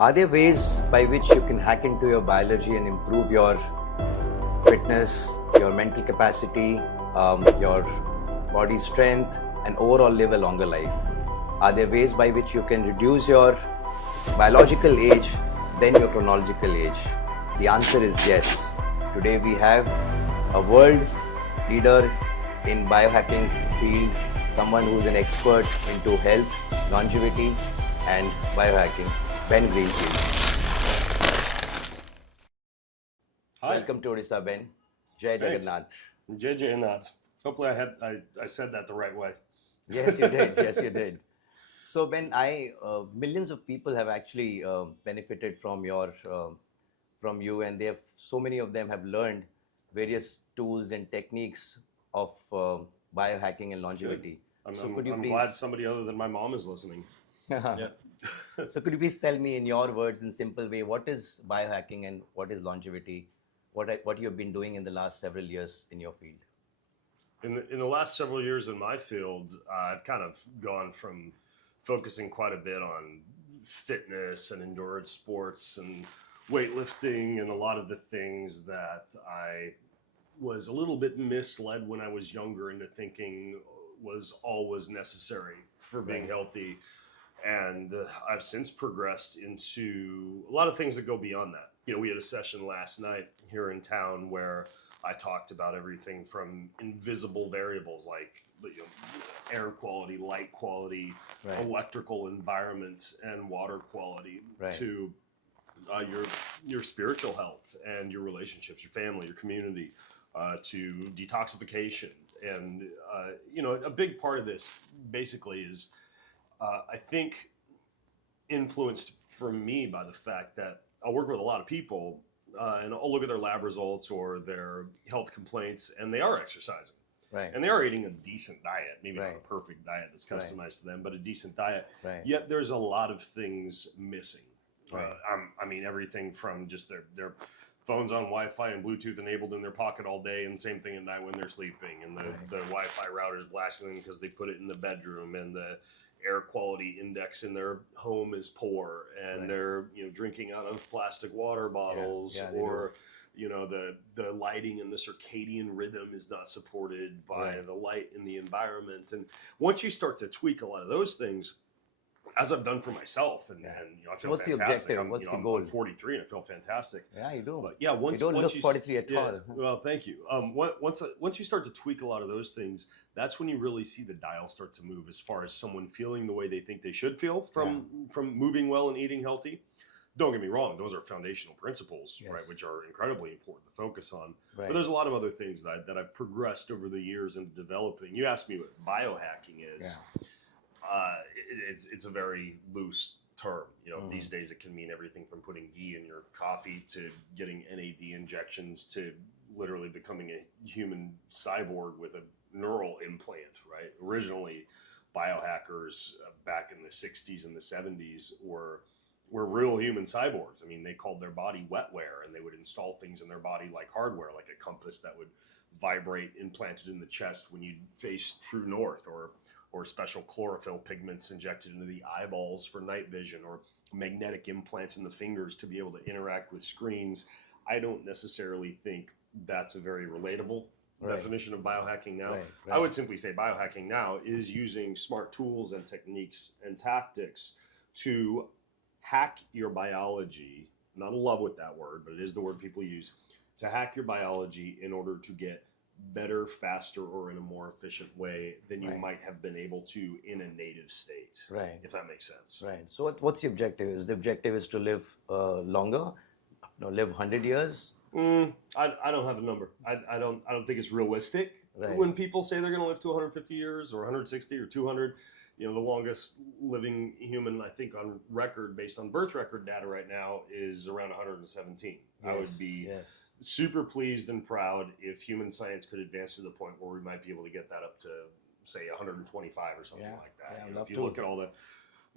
Are there ways by which you can hack into your biology and improve your fitness, your mental capacity, your body strength, and overall live a longer life? Are there ways by which you can reduce your biological age than your chronological age? The answer is yes. Today we have a world leader in biohacking field, someone who is an expert into health, longevity, and biohacking, Ben Greenfield. Hi. Welcome to Odisha, Ben. Jai Thanks. Jagannath. Jai Jagannath. Hopefully I said that the right way. Yes, you did. Yes, you did. So, Ben, millions of people have actually benefited from from you, and so many of them have learned various tools and techniques of biohacking and longevity. I'm glad somebody other than my mom is listening. Yeah. So could you please tell me in your words, in simple way, what is biohacking and what is longevity? What you have been doing in the last several years in your field? In the last several years in my field, I've kind of gone from focusing quite a bit on fitness and endurance sports and weightlifting and a lot of the things that I was a little bit misled when I was younger into thinking was always necessary for being healthy. And I've since progressed into a lot of things that go beyond that. You know, we had a session last night here in town where I talked about everything from invisible variables like air quality, light quality, electrical environment, and water quality to your spiritual health and your relationships, your family, your community, to detoxification. And a big part of this basically is I think influenced for me by the fact that I work with a lot of people and I'll look at their lab results or their health complaints, and they are exercising. Right. And they are eating a decent diet, maybe not a perfect diet that's customized to them, but a decent diet. Right. Yet there's a lot of things missing. Right. I mean, everything from just their phones on Wi-Fi and Bluetooth enabled in their pocket all day, and same thing at night when they're sleeping, and the Wi-Fi routers blasting them because they put it in the bedroom, and the air quality index in their home is poor, and they're drinking out of plastic water bottles, or the lighting and the circadian rhythm is not supported by the light in the environment. And once you start to tweak a lot of those things, as I've done for myself, and I feel What's fantastic. The objective? What's the goal? I'm 43 and I feel fantastic. Yeah, you do. But yeah, once you don't once look 43 at all. Well, thank you. Once you start to tweak a lot of those things, that's when you really see the dial start to move as far as someone feeling the way they think they should feel from moving well and eating healthy. Don't get me wrong; those are foundational principles, right, which are incredibly important to focus on. Right. But there's a lot of other things that I've progressed over the years in developing. You asked me what biohacking is. Yeah. It's a very loose term. These days it can mean everything from putting ghee in your coffee to getting NAD injections to literally becoming a human cyborg with a neural implant, right? Originally, biohackers back in the 60s and the 70s were real human cyborgs. I mean, they called their body wetware, and they would install things in their body like hardware, like a compass that would vibrate implanted in the chest when you face true north, or special chlorophyll pigments injected into the eyeballs for night vision, or magnetic implants in the fingers to be able to interact with screens. I don't necessarily think that's a very relatable definition of biohacking now. I would simply say biohacking now is using smart tools and techniques and tactics to hack your biology. I'm not in love with that word, but it is the word people use. To hack your biology in order to get better, faster, or in a more efficient way than you might have been able to in a native state. Right. If that makes sense. Right. So what's the objective? Is the objective is to live longer? Live 100 years? I don't have a number. I don't think it's realistic when people say they're going to live to 150 years or 160 or 200. The longest living human, I think, on record, based on birth record data right now, is around 117. I would be super pleased and proud if human science could advance to the point where we might be able to get that up to, say, 125 or something like that. If you look at all the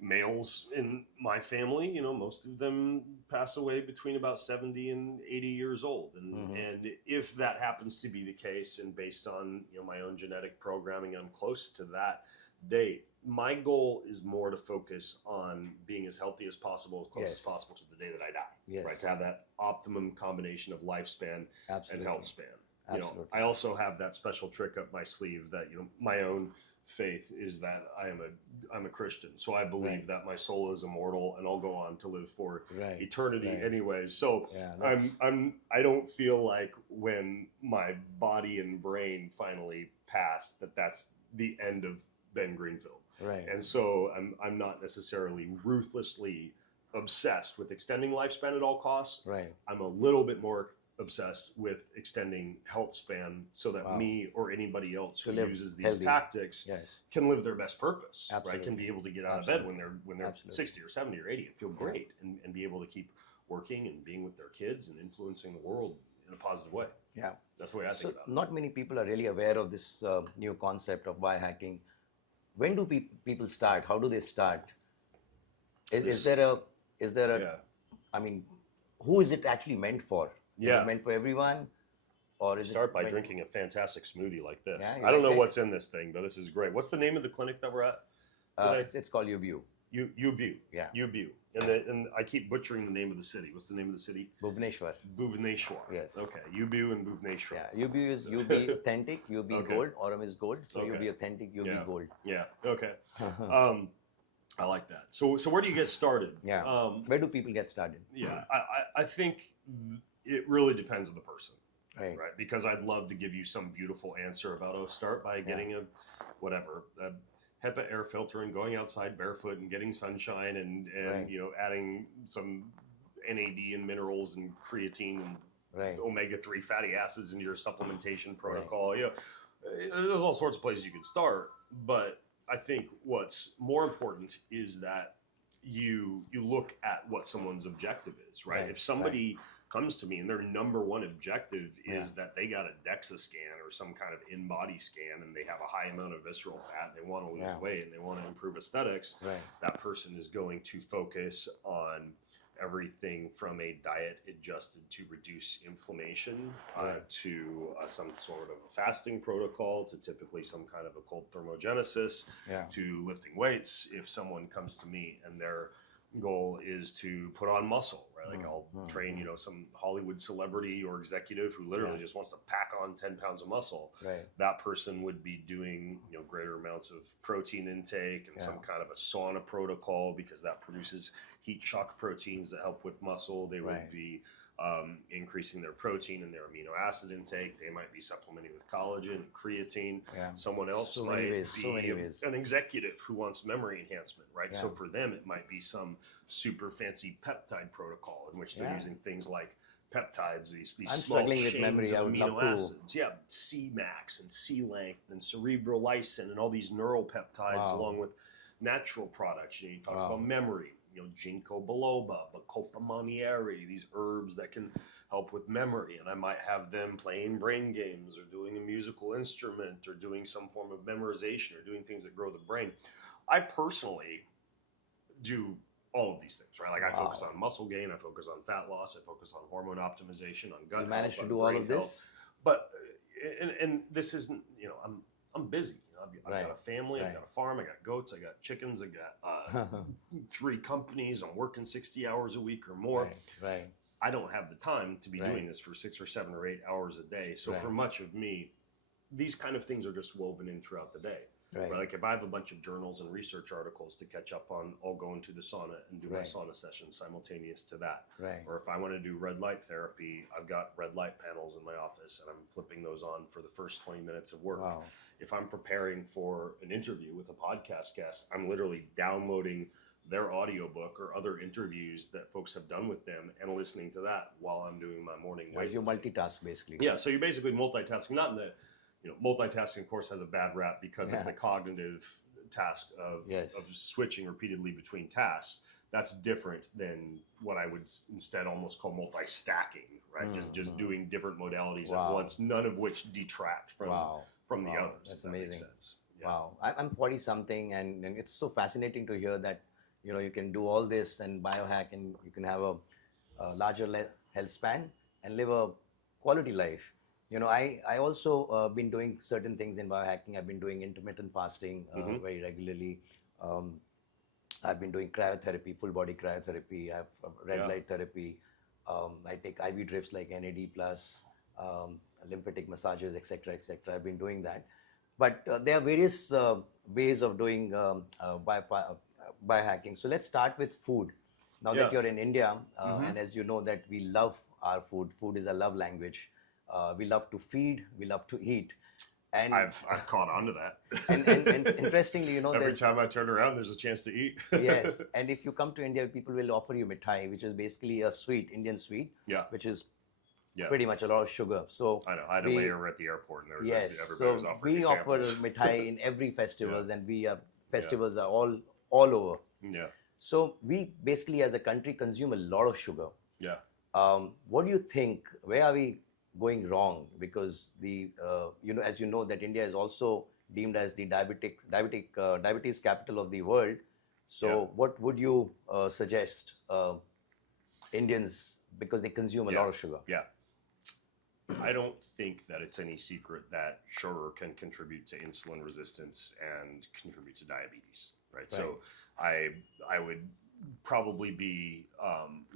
males in my family, most of them pass away between about 70 and 80 years old. And if that happens to be the case, and based on my own genetic programming, I'm close to that date, my goal is more to focus on being as healthy as possible, as close as possible to the day that I die. Right, to have that optimum combination of lifespan and health span. You know, I also have that special trick up my sleeve that, you know, my own faith is that I'm a Christian, so I believe that my soul is immortal and I'll go on to live for eternity anyways. So I don't feel like when my body and brain finally pass that's the end of Ben Greenfield. Right. And so I'm not necessarily ruthlessly obsessed with extending lifespan at all costs. Right. I'm a little bit more obsessed with extending health span so that me or anybody else who uses these tactics can live their best purpose. Right, can be able to get out of bed when they're 60 or 70 or 80 and feel great and be able to keep working and being with their kids and influencing the world in a positive way. Yeah, that's the way I think about it. Not many people are really aware of this new concept of biohacking. When do people start? How do they start? Is there a I mean, who is it actually meant for? Is it meant for everyone? Or is Start by drinking a fantastic smoothie like this. I don't know what's in this thing, but this is great. What's the name of the clinic that we're at today? It's called UBU. UBU. Yeah. UBU. And I keep butchering the name of the city. What's the name of the city? Bhubaneswar. Bhubaneswar. Yes. Okay. UBU and Bhubaneswar. Yeah. UBU is UB authentic, UB gold. Aurum is gold. So UB authentic, UB gold. Yeah. Okay. I like that. So where do you get started? Yeah. Where do people get started? Yeah. I think it really depends on the person. Right. Because I'd love to give you some beautiful answer about, start by getting a HEPA air filter and going outside barefoot and getting sunshine and you know, adding some NAD and minerals and creatine and omega-3 fatty acids into your supplementation protocol. You know, there's all sorts of places you can start, but I think what's more important is that you look at what someone's objective is, right? If somebody comes to me and their number one objective is that they got a DEXA scan or some kind of in-body scan and they have a high amount of visceral fat and they want to lose weight and they want to improve aesthetics, that person is going to focus on everything from a diet adjusted to reduce inflammation to some sort of a fasting protocol to typically some kind of a cold thermogenesis to lifting weights. If someone comes to me and their goal is to put on muscle, right? Like I'll train, you know, some Hollywood celebrity or executive who literally just wants to pack on 10 pounds of muscle. That person would be doing, you know, greater amounts of protein intake and some kind of a sauna protocol because that produces heat shock proteins that help with muscle. They would be increasing their protein and their amino acid intake. They might be supplementing with collagen and creatine. Someone else might be an executive who wants memory enhancement, right? So for them, it might be some super fancy peptide protocol in which they're using things like peptides, these small chains of amino acids. Yeah, C-max and C-length and cerebrolysin and all these neural peptides along with natural products. You know, you talked about memory. You know, ginkgo biloba, bacopa monnieri, these herbs that can help with memory. And I might have them playing brain games or doing a musical instrument or doing some form of memorization or doing things that grow the brain. I personally do all of these things, right? Like I focus on muscle gain, I focus on fat loss, I focus on hormone optimization, on gut health. You managed to do all of this? But, and this isn't, you know, I'm busy. I've got a family, I've got a farm, I got goats, I got chickens, I got 3 companies, I'm working 60 hours a week or more. I don't have the time to be doing this for 6 or 7 or 8 hours a day. So for much of me, these kind of things are just woven in throughout the day. Like if I have a bunch of journals and research articles to catch up on, I'll go into the sauna and do my sauna session simultaneous to that. Or if I want to do red light therapy, I've got red light panels in my office and I'm flipping those on for the first 20 minutes of work. If I'm preparing for an interview with a podcast guest, I'm literally downloading their audiobook or other interviews that folks have done with them and listening to that while I'm doing my morning weightlifting. You multitask basically. Yeah, so you're basically multitasking, not in the, you know, multitasking of course has a bad rap because of the cognitive task of switching repeatedly between tasks. That's different than what I would instead almost call multi-stacking, right? Just doing different modalities at once, none of which detract from the others. That's amazing. Makes sense. Wow. I'm 40 something and it's so fascinating to hear that, you know, you can do all this and biohack and you can have a larger health span and live a quality life. I also been doing certain things in biohacking. I've been doing intermittent fasting very regularly. Um, I've been doing cryotherapy, full body cryotherapy. I have red light therapy. I take IV drips like NAD plus, lymphatic massages, etc., etc. I've been doing that. But there are various ways of doing biohacking. So let's start with food. Now that you're in India, and as you know that we love our food. Food is a love language. We love to feed. We love to eat. And I've caught on to that. and interestingly, every time I turn around, there's a chance to eat. Yes, and if you come to India, people will offer you mithai, which is basically a sweet, Indian sweet, which is pretty much a lot of sugar. So I know. I had a layer at the airport, and there was everybody was offering we me offer samples. mithai in every festivals, and festivals are all over. Yeah. So we basically, as a country, consume a lot of sugar. Yeah. What do you think? Where are we going wrong? Because as you know, that India is also deemed as the diabetes capital of the world. So what would you suggest Indians, because they consume a lot of sugar? Yeah. I don't think that it's any secret that sugar can contribute to insulin resistance and contribute to diabetes, right? So I would probably be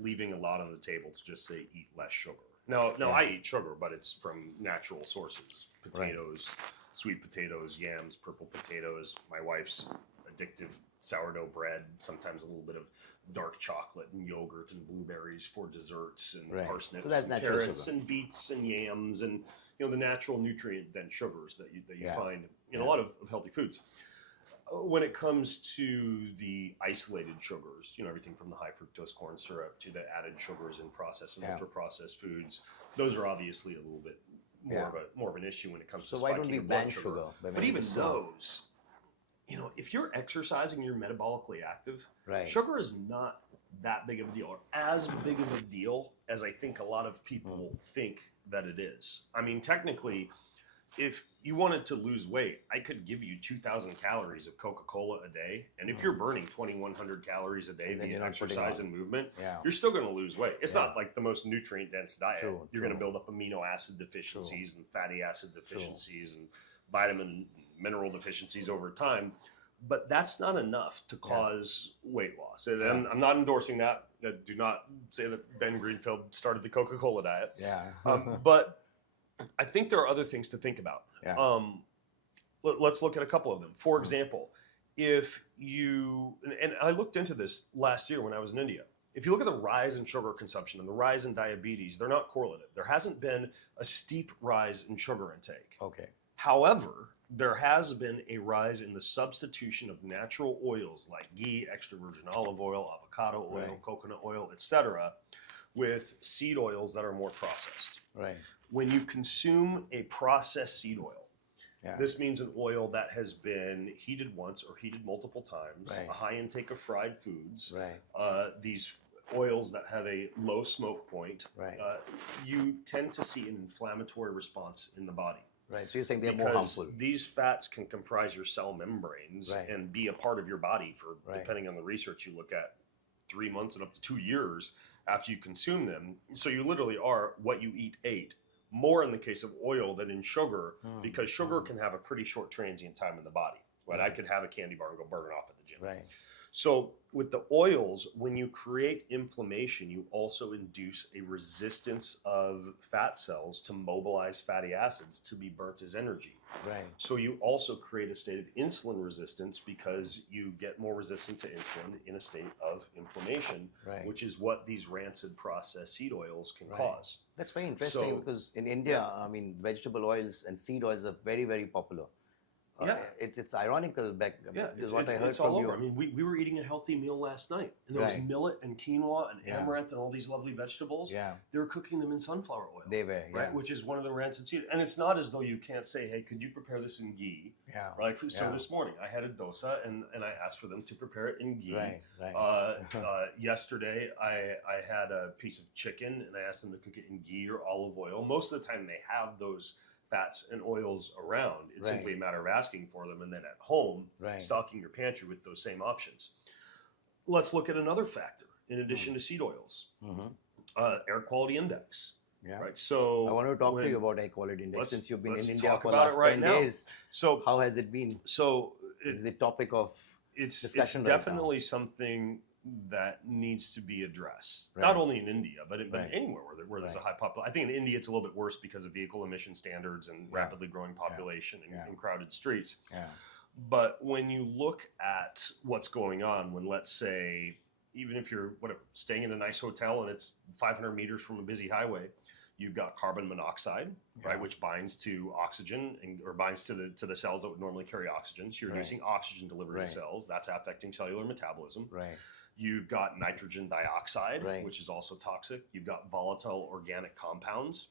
leaving a lot on the table to just say eat less sugar. No, I eat sugar, but it's from natural sources: potatoes, sweet potatoes, yams, purple potatoes. My wife's addictive sourdough bread, sometimes a little bit of dark chocolate and yogurt and blueberries for desserts, and parsnips and carrots and beets and yams, and the natural nutrient dense sugars that you find in a lot of healthy foods. When it comes to the isolated sugars, everything from the high fructose corn syrup to the added sugars in processed and ultra processed foods, those are obviously a little bit more of an issue when it comes to why don't we ban sugar? But even those, if you're exercising, you're metabolically active, sugar is not that big of a deal, or as big of a deal as I think a lot of people think that it is. I mean, technically, if you wanted to lose weight, I could give you 2,000 calories of Coca-Cola a day. And if you're burning 2,100 calories a day via exercise and movement, you're still going to lose weight. It's not like the most nutrient-dense diet. You're going to build up amino acid deficiencies and fatty acid deficiencies and vitamin and mineral deficiencies over time. But that's not enough to cause weight loss. And I'm not endorsing that. Do not say that Ben Greenfield started the Coca-Cola diet. But I think there are other things to think about. Let's look at a couple of them. For example, if you, and I looked into this last year when I was in India, if you look at the rise in sugar consumption and the rise in diabetes, they're not correlative. There hasn't been a steep rise in sugar intake. However, there has been a rise in the substitution of natural oils like ghee, extra virgin olive oil, avocado oil, coconut oil, etc., with seed oils that are more processed. When you consume a processed seed oil, this means an oil that has been heated once or heated multiple times, a high intake of fried foods, these oils that have a low smoke point, you tend to see an inflammatory response in the body. So you're saying they're more harmful. These fats can comprise your cell membranes and be a part of your body for, depending on the research you look at, 3 months and up to 2 years after you consume them. So you literally are what you eat ate, more in the case of oil than in sugar, because sugar can have a pretty short transient time in the body. I could have a candy bar and go burn it off at the gym. So with the oils, when you create inflammation, you also induce a resistance of fat cells to mobilize fatty acids to be burnt as energy. So you also create a state of insulin resistance because you get more resistant to insulin in a state of inflammation, which is what these rancid processed seed oils can cause. That's very interesting because in India, I mean, vegetable oils and seed oils are very, very popular. It's ironical It's all over. I mean, we were eating a healthy meal last night, and there was millet and quinoa and amaranth and all these lovely vegetables. They were cooking them in sunflower oil. They were, which is one of the rancid seeds. And it's not as though you can't say, hey, could you prepare this in ghee? So this morning I had a dosa, and I asked for them to prepare it in ghee. Yesterday I had a piece of chicken, and I asked them to cook it in ghee or olive oil. Most of the time they have those fats and oils around. It's simply a matter of asking for them, and then at home, stocking your pantry with those same options. Let's look at another factor in addition to seed oils, air quality index. Yeah. right? So I want to talk to you about air quality index since you've been in India talk for about last it right 10 now. days. So How has it been? so It's the topic of it's discussion definitely something that needs to be addressed, not only in India, but anywhere where there's a high population. I think in India it's a little bit worse because of vehicle emission standards and rapidly growing population and crowded streets. Yeah. But when you look at what's going on, when let's say, even if you're staying in a nice hotel and it's 500 meters from a busy highway, you've got carbon monoxide, right, which binds to oxygen or binds to the cells that would normally carry oxygen. So you're reducing oxygen delivery to cells. That's affecting cellular metabolism. Right. You've got nitrogen dioxide, which is also toxic. You've got volatile organic compounds,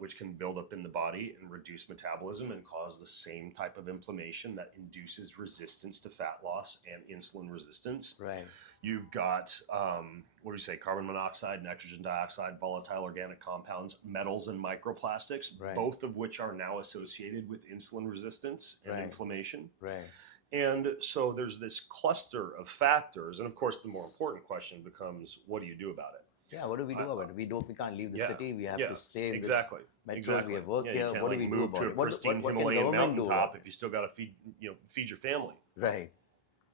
which can build up in the body and reduce metabolism and cause the same type of inflammation that induces resistance to fat loss and insulin resistance. Right. You've got, carbon monoxide, nitrogen dioxide, volatile organic compounds, metals and microplastics, both of which are now associated with insulin resistance and inflammation. Right. And so there's this cluster of factors. And of course, the more important question becomes, what do you do about it? Yeah, what do we do about it? We can't leave the city. We have to stay. Exactly. We have work here. You what do we do move about to it? a pristine Himalayan mountaintop if you still got to feed your family. Right.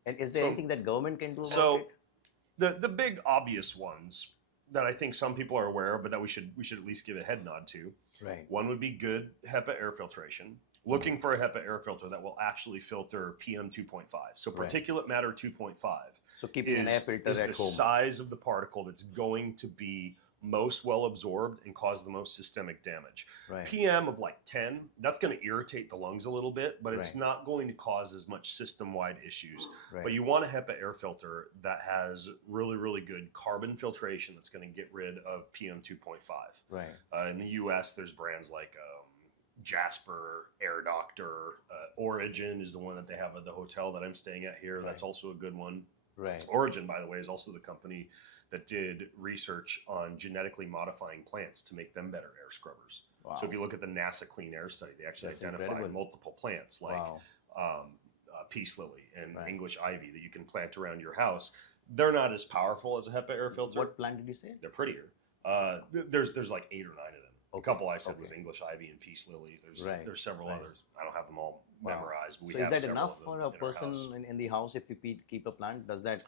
And is there anything that government can do about it? The big obvious ones that I think some people are aware of, but that we should at least give a head nod to. Right. One would be good HEPA air filtration. Looking for a HEPA air filter that will actually filter PM 2.5. So particulate matter 2.5. So keeping an air filter is at the home. size of the particle that's going to be most well absorbed and cause the most systemic damage. Right. PM of like 10, that's going to irritate the lungs a little bit, but it's not going to cause as much system-wide issues. But you want a HEPA air filter that has really, really good carbon filtration that's going to get rid of PM 2.5. Right. In the US, there's brands like Jasper, Air Doctor, Origin is the one that they have at the hotel that I'm staying at here. That's also a good one. Right. Origin, by the way, is also the company that did research on genetically modifying plants to make them better air scrubbers. Wow. So if you look at the NASA Clean Air Study, they actually identified multiple plants like peace lily and English ivy that you can plant around your house. They're not as powerful as a HEPA air filter. What plant did you say? They're prettier. There's like 8 or 9 of them. A couple I said was English ivy and peace lily. There's several others. I don't have them all memorized. But we have is that enough for a person in the house if you keep a plant? Does that?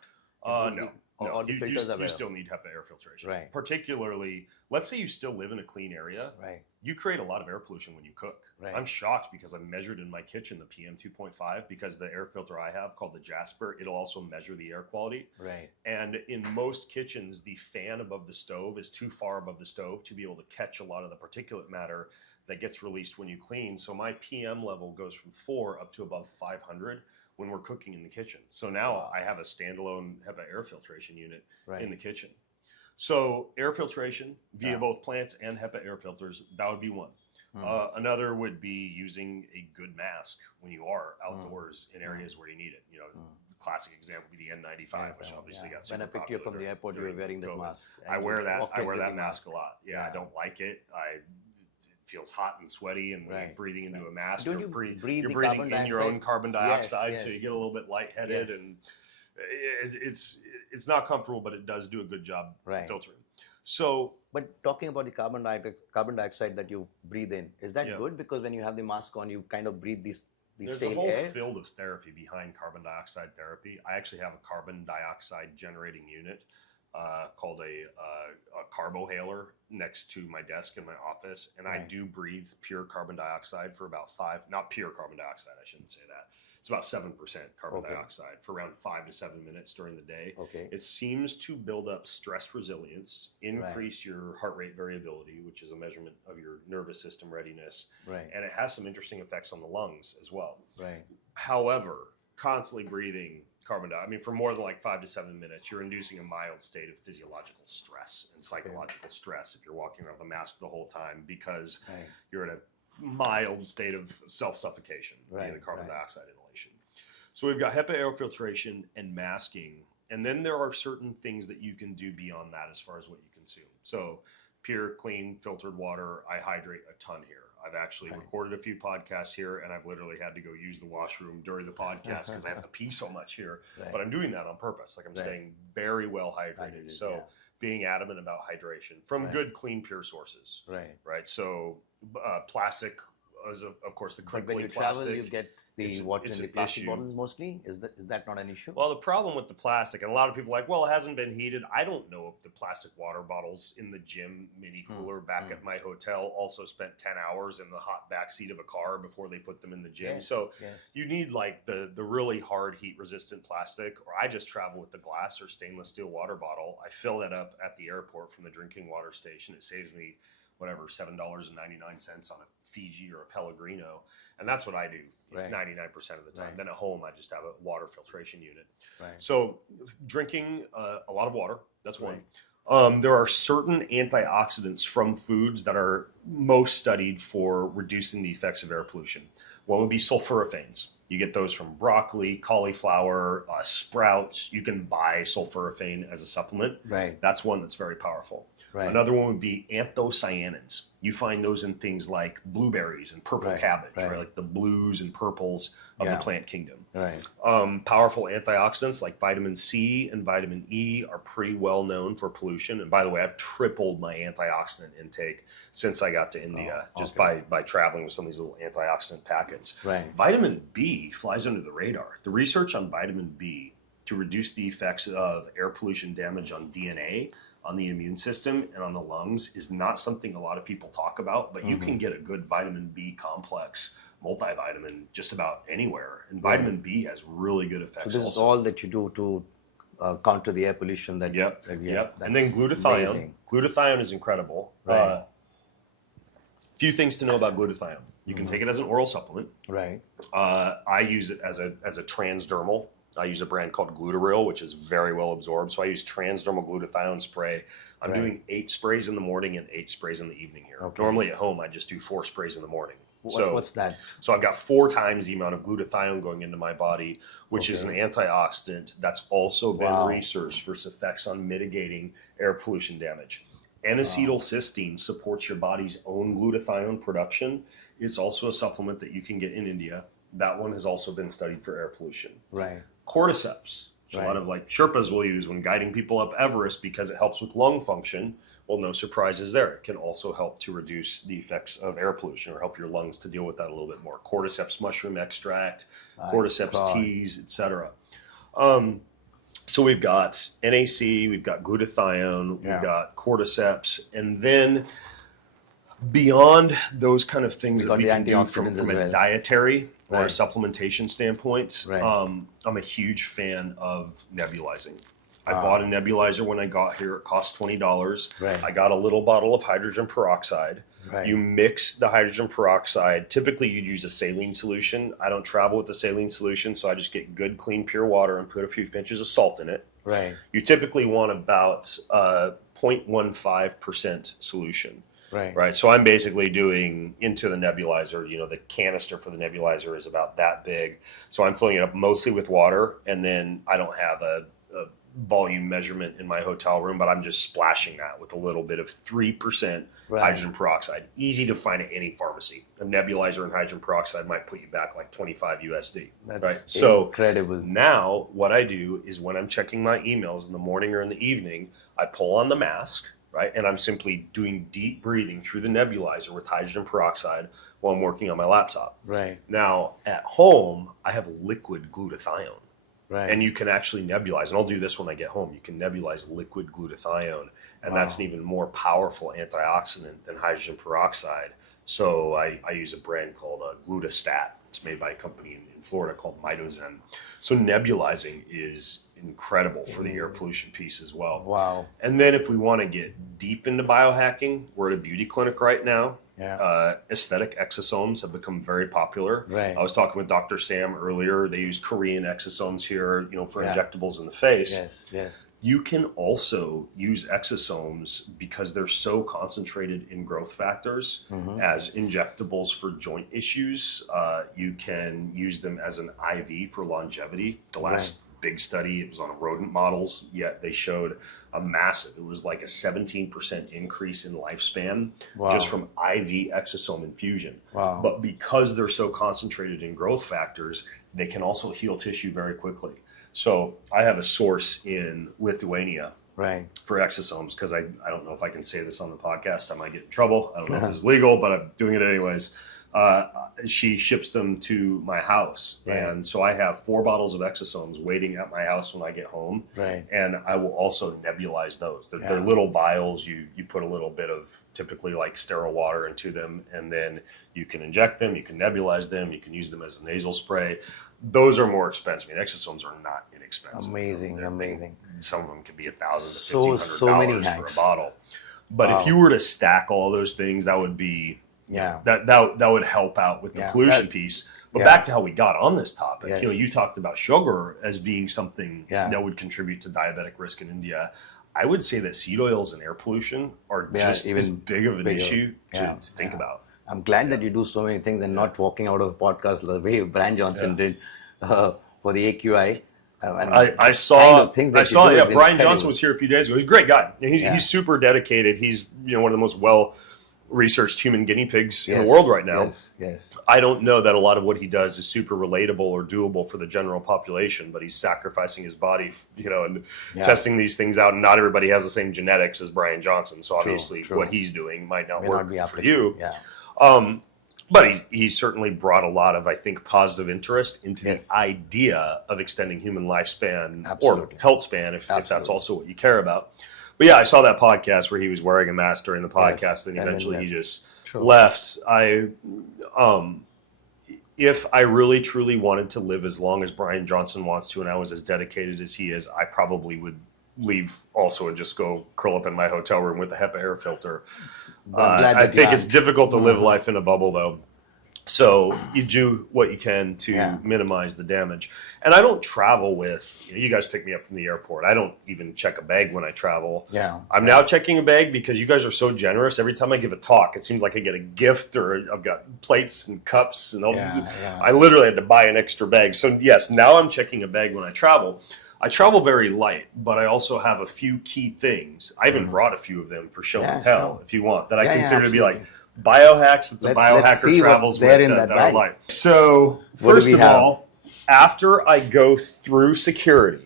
No. You still need HEPA air filtration. Right. Particularly, let's say you still live in a clean area. Right. You create a lot of air pollution when you cook. Right. I'm shocked because I measured in my kitchen the PM 2.5 because the air filter I have called the Jasper, it'll also measure the air quality. Right. And in most kitchens, the fan above the stove is too far above the stove to be able to catch a lot of the particulate matter that gets released when you clean. So my PM level goes from 4 up to above 500 when we're cooking in the kitchen. So now I have a standalone HEPA air filtration unit in the kitchen. So air filtration via both plants and HEPA air filters, that would be one. Another would be using a good mask when you are outdoors in areas where you need it. You know, the classic example would be the N95, which obviously got super popular. When I picked you up from the airport, you were wearing that mask. I wear that mask a lot. I don't like it. It feels hot and sweaty, and when you're breathing into a mask, you're breathing in your own carbon dioxide, so you get a little bit lightheaded, and it's not comfortable, but it does do a good job filtering. So, but talking about the carbon dioxide that you breathe in, is that good? Because when you have the mask on, you kind of breathe these there's stale a whole air? field of therapy behind carbon dioxide therapy. I actually have a carbon dioxide generating unit called a carbohaler next to my desk in my office, and I do breathe pure carbon dioxide for about not pure carbon dioxide, I shouldn't say that. It's about 7% carbon dioxide for around 5 to 7 minutes during the day. It seems to build up stress resilience, increase your heart rate variability, which is a measurement of your nervous system readiness, and it has some interesting effects on the lungs as well. However, constantly breathing carbon dioxide, I mean, for more than like 5 to 7 minutes, you're inducing a mild state of physiological stress and psychological stress if you're walking around with a mask the whole time because you're in a mild state of self-suffocation via the carbon dioxide inhalation. So we've got HEPA air filtration and masking, and then there are certain things that you can do beyond that as far as what you consume. So pure, clean, filtered water, I hydrate a ton here. I've actually recorded a few podcasts here, and I've literally had to go use the washroom during the podcast because I have to pee so much here. But I'm doing that on purpose. Like I'm staying very well hydrated. So being adamant about hydration from good, clean, pure sources. Right. So plastic is, of course, the But when crinkly you plastic. travel, you get the water in the plastic bottles mostly. Is that not an issue? Well, the problem with the plastic, and a lot of people are like, well, it hasn't been heated. I don't know if the plastic water bottles in the gym mini cooler back at my hotel also spent 10 hours in the hot backseat of a car before they put them in the gym. So you need like the really hard heat resistant plastic, or I just travel with the glass or stainless steel water bottle. I fill that up at the airport from the drinking water station. It saves me whatever, $7.99 on a Fiji or a Pellegrino. And that's what I do 99% of the time. Then at home, I just have a water filtration unit. So drinking a lot of water, that's one. There are certain antioxidants from foods that are most studied for reducing the effects of air pollution. One would be sulforaphanes. You get those from broccoli, cauliflower, sprouts. You can buy sulforaphane as a supplement. That's one that's very powerful. Another one would be anthocyanins. You find those in things like blueberries and purple cabbage, like the blues and purples of the plant kingdom. Powerful antioxidants like vitamin C and vitamin E are pretty well known for pollution. And by the way, I've tripled my antioxidant intake since I got to India, by traveling with some of these little antioxidant packets. Vitamin B flies under the radar. The research on vitamin B to reduce the effects of air pollution damage on DNA, on the immune system, and on the lungs is not something a lot of people talk about, but you can get a good vitamin B complex multivitamin just about anywhere. And vitamin B has really good effects. So this is all that you do to counter the air pollution that And then glutathione. Amazing. Glutathione is incredible. Few things to know about glutathione. You can take it as an oral supplement. I use it as a transdermal. I use a brand called Glutaril, which is very well absorbed. So I use transdermal glutathione spray. I'm doing 8 sprays in the morning and 8 sprays in the evening here. Normally at home, I just do 4 sprays in the morning. What's that? So I've got 4 times the amount of glutathione going into my body, which is an antioxidant that's also been researched for its effects on mitigating air pollution damage. N-acetylcysteine supports your body's own glutathione production. It's also a supplement that you can get in India. That one has also been studied for air pollution. Cordyceps, which a lot of like Sherpas will use when guiding people up Everest because it helps with lung function. Well, no surprises there. It can also help to reduce the effects of air pollution or help your lungs to deal with that a little bit more. Cordyceps mushroom extract, cordyceps teas, etc. So we've got NAC, we've got glutathione, we've got cordyceps, and then beyond those kind of things that we can do from a dietary or a supplementation standpoint, I'm a huge fan of nebulizing. I bought a nebulizer when I got here. It cost $20. I got a little bottle of hydrogen peroxide. You mix the hydrogen peroxide. Typically, you'd use a saline solution. I don't travel with the saline solution, so I just get good, clean, pure water and put a few pinches of salt in it. You typically want about 0.15% solution. So I'm basically doing into the nebulizer, the canister for the nebulizer is about that big. So I'm filling it up mostly with water, and then I don't have a volume measurement in my hotel room, but I'm just splashing that with a little bit of 3% hydrogen peroxide. Easy to find at any pharmacy. A nebulizer and hydrogen peroxide might put you back like 25 USD. That's So incredible. now what I do is when I'm checking my emails in the morning or in the evening, I pull on the mask. And I'm simply doing deep breathing through the nebulizer with hydrogen peroxide while I'm working on my laptop. Now, at home, I have liquid glutathione. And you can actually nebulize, and I'll do this when I get home. You can nebulize liquid glutathione, and that's an even more powerful antioxidant than hydrogen peroxide. So I use a brand called Glutastat. It's made by a company in Florida called Mitozen. So nebulizing is incredible for the air pollution piece as well. And then if we want to get deep into biohacking, we're at a beauty clinic right now. Aesthetic exosomes have become very popular. I was talking with Dr. Sam earlier. They use Korean exosomes here, for injectables in the face. You can also use exosomes because they're so concentrated in growth factors as injectables for joint issues. You can use them as an IV for longevity. The last big study, it was on rodent models, yet they showed a massive, it was like a 17% increase in lifespan just from IV exosome infusion. But because they're so concentrated in growth factors, they can also heal tissue very quickly. So I have a source in Lithuania Right. for exosomes, because I don't know if I can say this on the podcast. I might get in trouble. I don't know if it's legal, but I'm doing it anyways. She ships them to my house. Right. And so I have 4 bottles of exosomes waiting at my house when I get home. Right. And I will also nebulize those. They're little vials. You put a little bit of typically like sterile water into them, and then you can inject them, you can nebulize them, you can use them as a nasal spray. Those are more expensive. I mean, exosomes are not inexpensive. Amazing. Some of them can be $1,000 to $1,500 so many for hacks. a bottle. But if you were to stack all those things, that would be that would help out with the pollution piece. But back to how we got on this topic, Yes. you talked about sugar as being something that would contribute to diabetic risk in India. I would say that seed oils and air pollution are just as big of an issue to think about. I'm glad that you do so many things and not walking out of a podcast the way Brian Johnson did for the AQI. I saw Brian incredible. Johnson was here a few days ago. He's a great guy. He's super dedicated. He's one of the most well-researched human guinea pigs in the world right now. Yes. I don't know that a lot of what he does is super relatable or doable for the general population, but he's sacrificing his body, and testing these things out. And not everybody has the same genetics as Brian Johnson, so obviously what he's doing might not work for you. But he certainly brought a lot of, I think, positive interest into the idea of extending human lifespan or health span, if that's also what you care about. But I saw that podcast where he was wearing a mask during the podcast, and eventually he just left. If I really truly wanted to live as long as Brian Johnson wants to, and I was as dedicated as he is, I probably would leave also and just go curl up in my hotel room with a HEPA air filter. I think it's difficult to live life in a bubble, though. So you do what you can to minimize the damage. And I don't travel with, you guys pick me up from the airport. I don't even check a bag when I travel. I'm now checking a bag because you guys are so generous. Every time I give a talk, it seems like I get a gift, or I've got plates and cups and all. I literally had to buy an extra bag. So yes, now I'm checking a bag when I travel. I travel very light, but I also have a few key things. I even brought a few of them for show and tell, if you want, that I consider to be like biohacks that the biohacker travels with that are light. So first of all, after I go through security,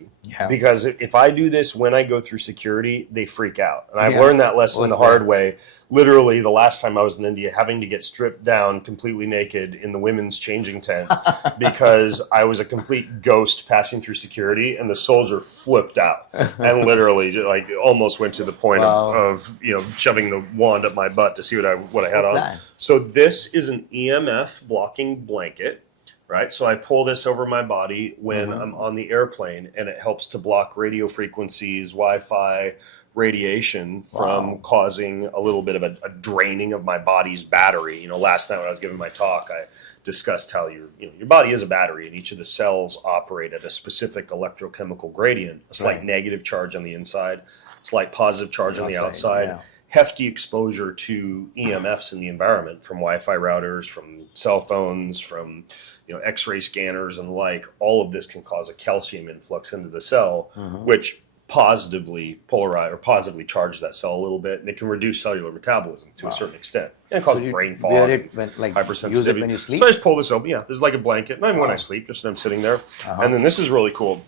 because if I do this when I go through security, they freak out. And I've learned that lesson the hard way. Literally, the last time I was in India, having to get stripped down completely naked in the women's changing tent because I was a complete ghost passing through security, and the soldier flipped out and literally just, almost went to the point of shoving the wand up my butt to see what I had on. That? So this is an EMF blocking blanket. Right, so I pull this over my body when I'm on the airplane, and it helps to block radio frequencies, Wi-Fi, radiation from causing a little bit of a draining of my body's battery. Last night when I was giving my talk, I discussed how your body is a battery, and each of the cells operate at a specific electrochemical gradient, a slight negative charge on the inside, slight positive charge on the outside. Hefty exposure to EMFs in the environment from Wi-Fi routers, from cell phones, from X-ray scanners and the like. All of this can cause a calcium influx into the cell, which positively polarize or positively charges that cell a little bit, and it can reduce cellular metabolism to a certain extent. And cause brain fog, hypersensitivity. Use it when you sleep? So I just pull this open. There's like a blanket. Not even when I sleep, just when I'm sitting there. And then this is really cool.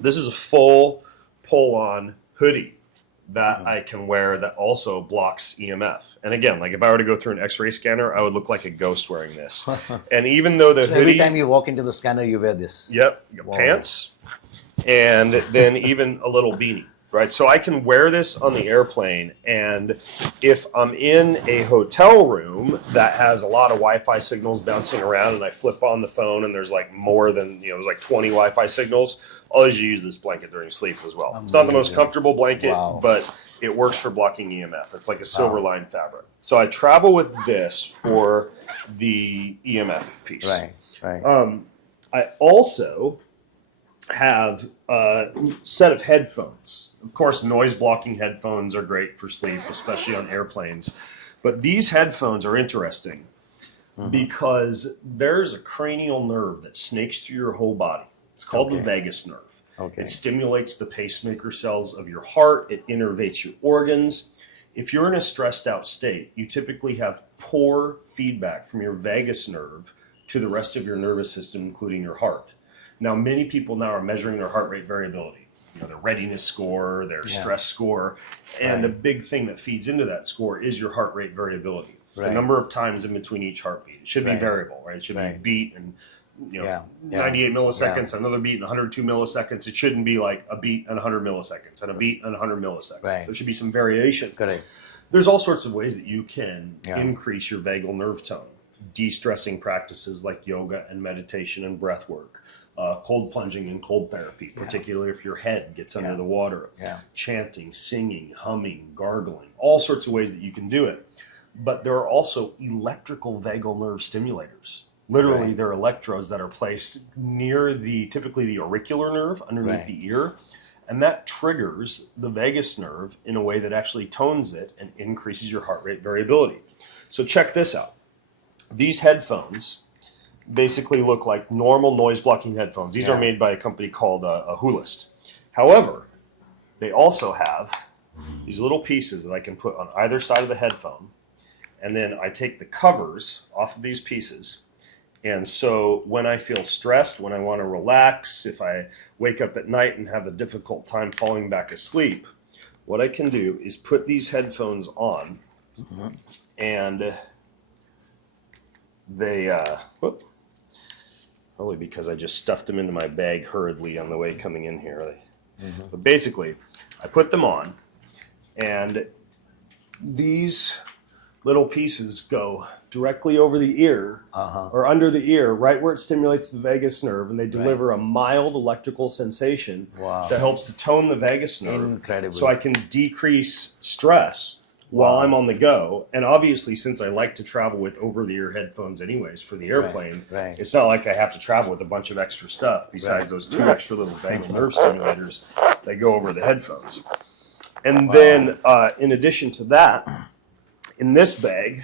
This is a full pull-on hoodie that I can wear that also blocks EMF. And again, if I were to go through an X-ray scanner, I would look like a ghost wearing this. And even though the hoodie... Every time you walk into the scanner, you wear this. Yep. Pants. And then even a little beanie. Right? So I can wear this on the airplane, and if I'm in a hotel room that has a lot of Wi-Fi signals bouncing around, and I flip on the phone and there's more than, there's 20 Wi-Fi signals, I'll usually use this blanket during sleep as well. Amazing. It's not the most comfortable blanket, but it works for blocking EMF. It's like a silver lined fabric. So I travel with this for the EMF piece. Right. I also have a set of headphones. Of course, noise blocking headphones are great for sleep, especially on airplanes. But these headphones are interesting because there's a cranial nerve that snakes through your whole body. It's called the vagus nerve. It stimulates the pacemaker cells of your heart. It innervates your organs. If you're in a stressed out state, you typically have poor feedback from your vagus nerve to the rest of your nervous system, including your heart. Now, many people now are measuring their heart rate variability. their readiness score, their stress score, and a big thing that feeds into that score is your heart rate variability. The number of times in between each heartbeat. It should be variable, right? It should be a beat and 98 milliseconds, another beat and 102 milliseconds. It shouldn't be like a beat and 100 milliseconds and a beat and 100 milliseconds. There should be some variation. Correct. There's all sorts of ways that you can increase your vagal nerve tone. De-stressing practices like yoga and meditation and breath work. Cold plunging and cold therapy, particularly if your head gets under the water. Chanting, singing, humming, gargling, all sorts of ways that you can do it. But there are also electrical vagal nerve stimulators. Literally, they're electrodes that are placed near typically the auricular nerve underneath the ear. And that triggers the vagus nerve in a way that actually tones it and increases your heart rate variability. So check this out. These headphones basically look like normal noise blocking headphones. These are made by a company called a Hulist. However, they also have these little pieces that I can put on either side of the headphone. And then I take the covers off of these pieces. And so when I feel stressed, when I want to relax, if I wake up at night and have a difficult time falling back asleep, what I can do is put these headphones on and they, probably because I just stuffed them into my bag hurriedly on the way coming in here. But basically, I put them on and these little pieces go directly over the ear or under the ear, right where it stimulates the vagus nerve, and they deliver a mild electrical sensation that helps to tone the vagus nerve. Incredible. So I can decrease stress while I'm on the go. And obviously, since I like to travel with over-the-ear headphones anyways for the airplane, it's not like I have to travel with a bunch of extra stuff besides those two extra little vagal nerve stimulators that go over the headphones. And then in addition to that, in this bag,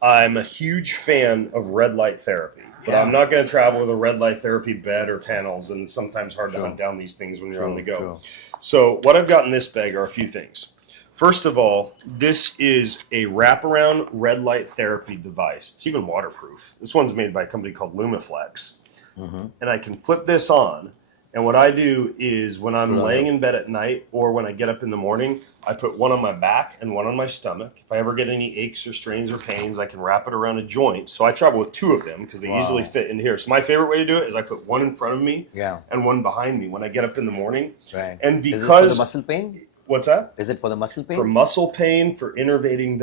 I'm a huge fan of red light therapy, but I'm not going to travel with a red light therapy bed or panels, and it's sometimes hard to hunt down these things when you're on the go. So what I've got in this bag are a few things. First of all, this is a wraparound red light therapy device. It's even waterproof. This one's made by a company called Lumiflex. And I can flip this on, and what I do is when I'm laying in bed at night or when I get up in the morning, I put one on my back and one on my stomach. If I ever get any aches or strains or pains, I can wrap it around a joint. So I travel with two of them because they easily fit in here. So my favorite way to do it is I put one in front of me and one behind me when I get up in the morning. And because... Is it for the muscle pain? What's that? Is it for the muscle pain? For muscle pain, for innervating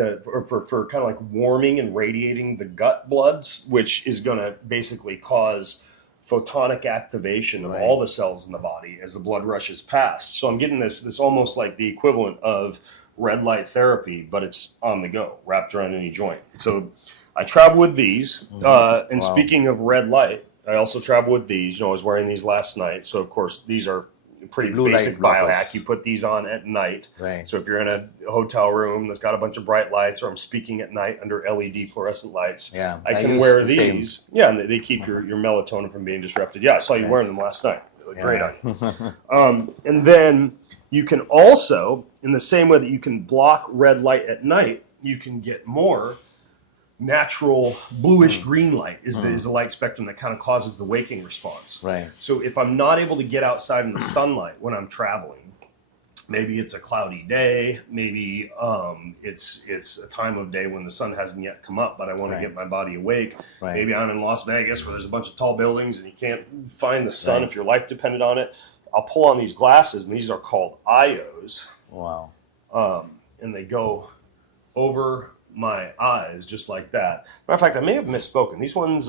for kind of like warming and radiating the gut bloods, which is going to basically cause photonic activation of all the cells in the body as the blood rushes past. So I'm getting this almost like the equivalent of red light therapy, but it's on the go, wrapped around any joint. So I travel with these. And speaking of red light, I also travel with these. I was wearing these last night. So of course, these are pretty basic biohack. You put these on at night. So if you're in a hotel room that's got a bunch of bright lights, or I'm speaking at night under LED fluorescent lights, I can wear these. And they keep your melatonin from being disrupted. I saw you wearing them last night. They look great on you. And then you can also, in the same way that you can block red light at night, you can get more natural bluish green light is the light spectrum that kind of causes the waking response. So if I'm not able to get outside in the sunlight when I'm traveling, maybe it's a cloudy day, maybe it's a time of day when the sun hasn't yet come up, but I want to get my body awake. Maybe I'm in Las Vegas where there's a bunch of tall buildings and you can't find the sun if your life depended on it. I'll pull on these glasses, and these are called IOs. And they go over my eyes just like that. Matter of fact, I may have misspoken. These ones,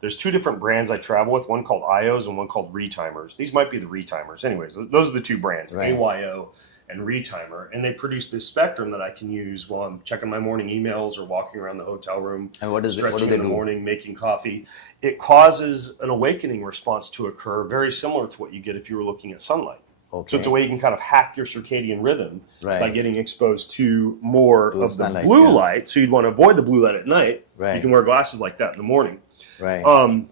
there's two different brands I travel with, one called IOs and one called Retimers. These might be the Retimers. Anyways, those are the two brands, AYO and Retimer, and they produce this spectrum that I can use while I'm checking my morning emails or walking around the hotel room, and what is stretching what do in the morning, making coffee. It causes an awakening response to occur very similar to what you get if you were looking at sunlight. So it's a way you can kind of hack your circadian rhythm by getting exposed to more of the blue light. So you'd want to avoid the blue light at night. You can wear glasses like that in the morning. So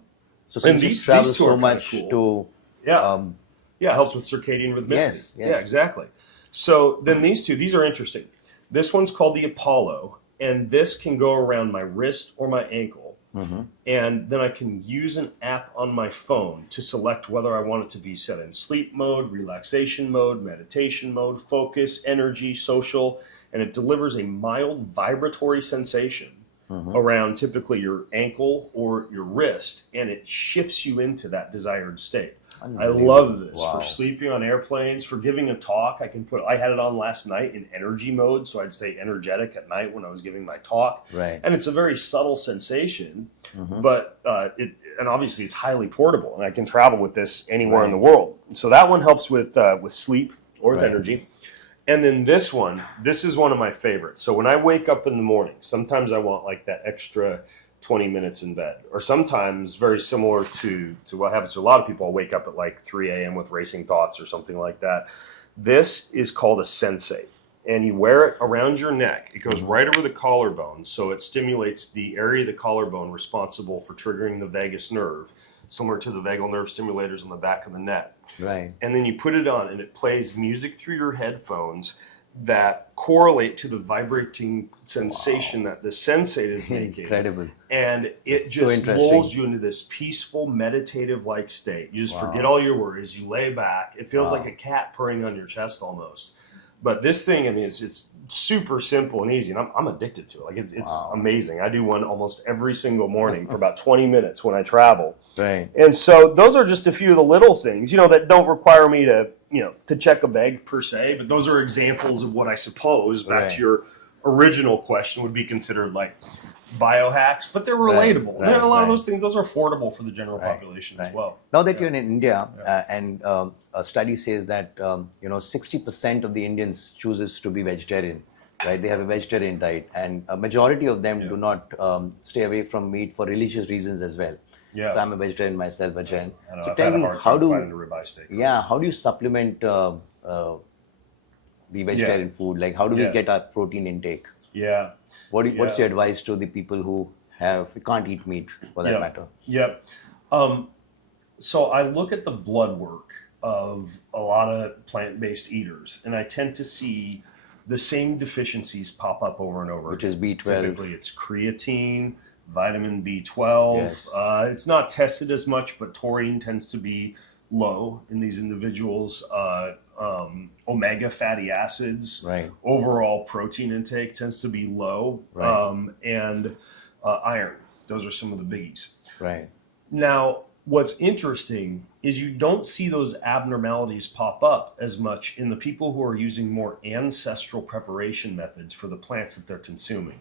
since these travel so much cool. to... it helps with circadian rhythmicity. Exactly. So then these are interesting. This one's called the Apollo, and this can go around my wrist or my ankle. And then I can use an app on my phone to select whether I want it to be set in sleep mode, relaxation mode, meditation mode, focus, energy, social, and it delivers a mild vibratory sensation around typically your ankle or your wrist, and it shifts you into that desired state. I love this for sleeping on airplanes, for giving a talk. I had it on last night in energy mode, so I'd stay energetic at night when I was giving my talk. Right. And it's a very subtle sensation, but and obviously it's highly portable, and I can travel with this anywhere in the world. So that one helps with sleep or with energy. And then this is one of my favorites. So when I wake up in the morning, sometimes I want like that extra 20 minutes in bed, or sometimes very similar to what happens to a lot of people. I'll wake up at like 3 a.m. with racing thoughts or something like that. This is called a sensate, and you wear it around your neck. It goes right over the collarbone, so it stimulates the area of the collarbone responsible for triggering the vagus nerve, similar to the vagal nerve stimulators on the back of the neck. Right. And then you put it on, and it plays music through your headphones that correlate to the vibrating sensation that the sensate is making. Incredible. And it just lulls you into this peaceful, meditative-like state. You just forget all your worries. You lay back. It feels like a cat purring on your chest almost. But this thing, I mean, it's super simple and easy, and I'm addicted to it. Like it's amazing. I do one almost every single morning for about 20 minutes when I travel. Right. And so those are just a few of the little things, that don't require me to, to check a bag per se, but those are examples of what I suppose, back to your original question, would be considered like biohacks, but they're relatable. Right, And a lot of those things, those are affordable for the general population as well. Now that you're in India, and a study says that 60% of the Indians chooses to be vegetarian, right? They have a vegetarian diet, and a majority of them do not stay away from meat for religious reasons as well. Yeah. So I'm a vegetarian myself, Ajay. I So tell me, how do how you supplement the vegetarian food? Like, how do we get our protein intake? Yeah. What's your advice to the people who can't eat meat, for that matter? Yep. So I look at the blood work of a lot of plant-based eaters, and I tend to see the same deficiencies pop up over and over. Which is B12. Typically, it's creatine, vitamin B12. Yes. It's not tested as much, but taurine tends to be low in these individuals. Omega fatty acids. Right. Overall protein intake tends to be low. Right. And iron. Those are some of the biggies. Right. Now, what's interesting is you don't see those abnormalities pop up as much in the people who are using more ancestral preparation methods for the plants that they're consuming.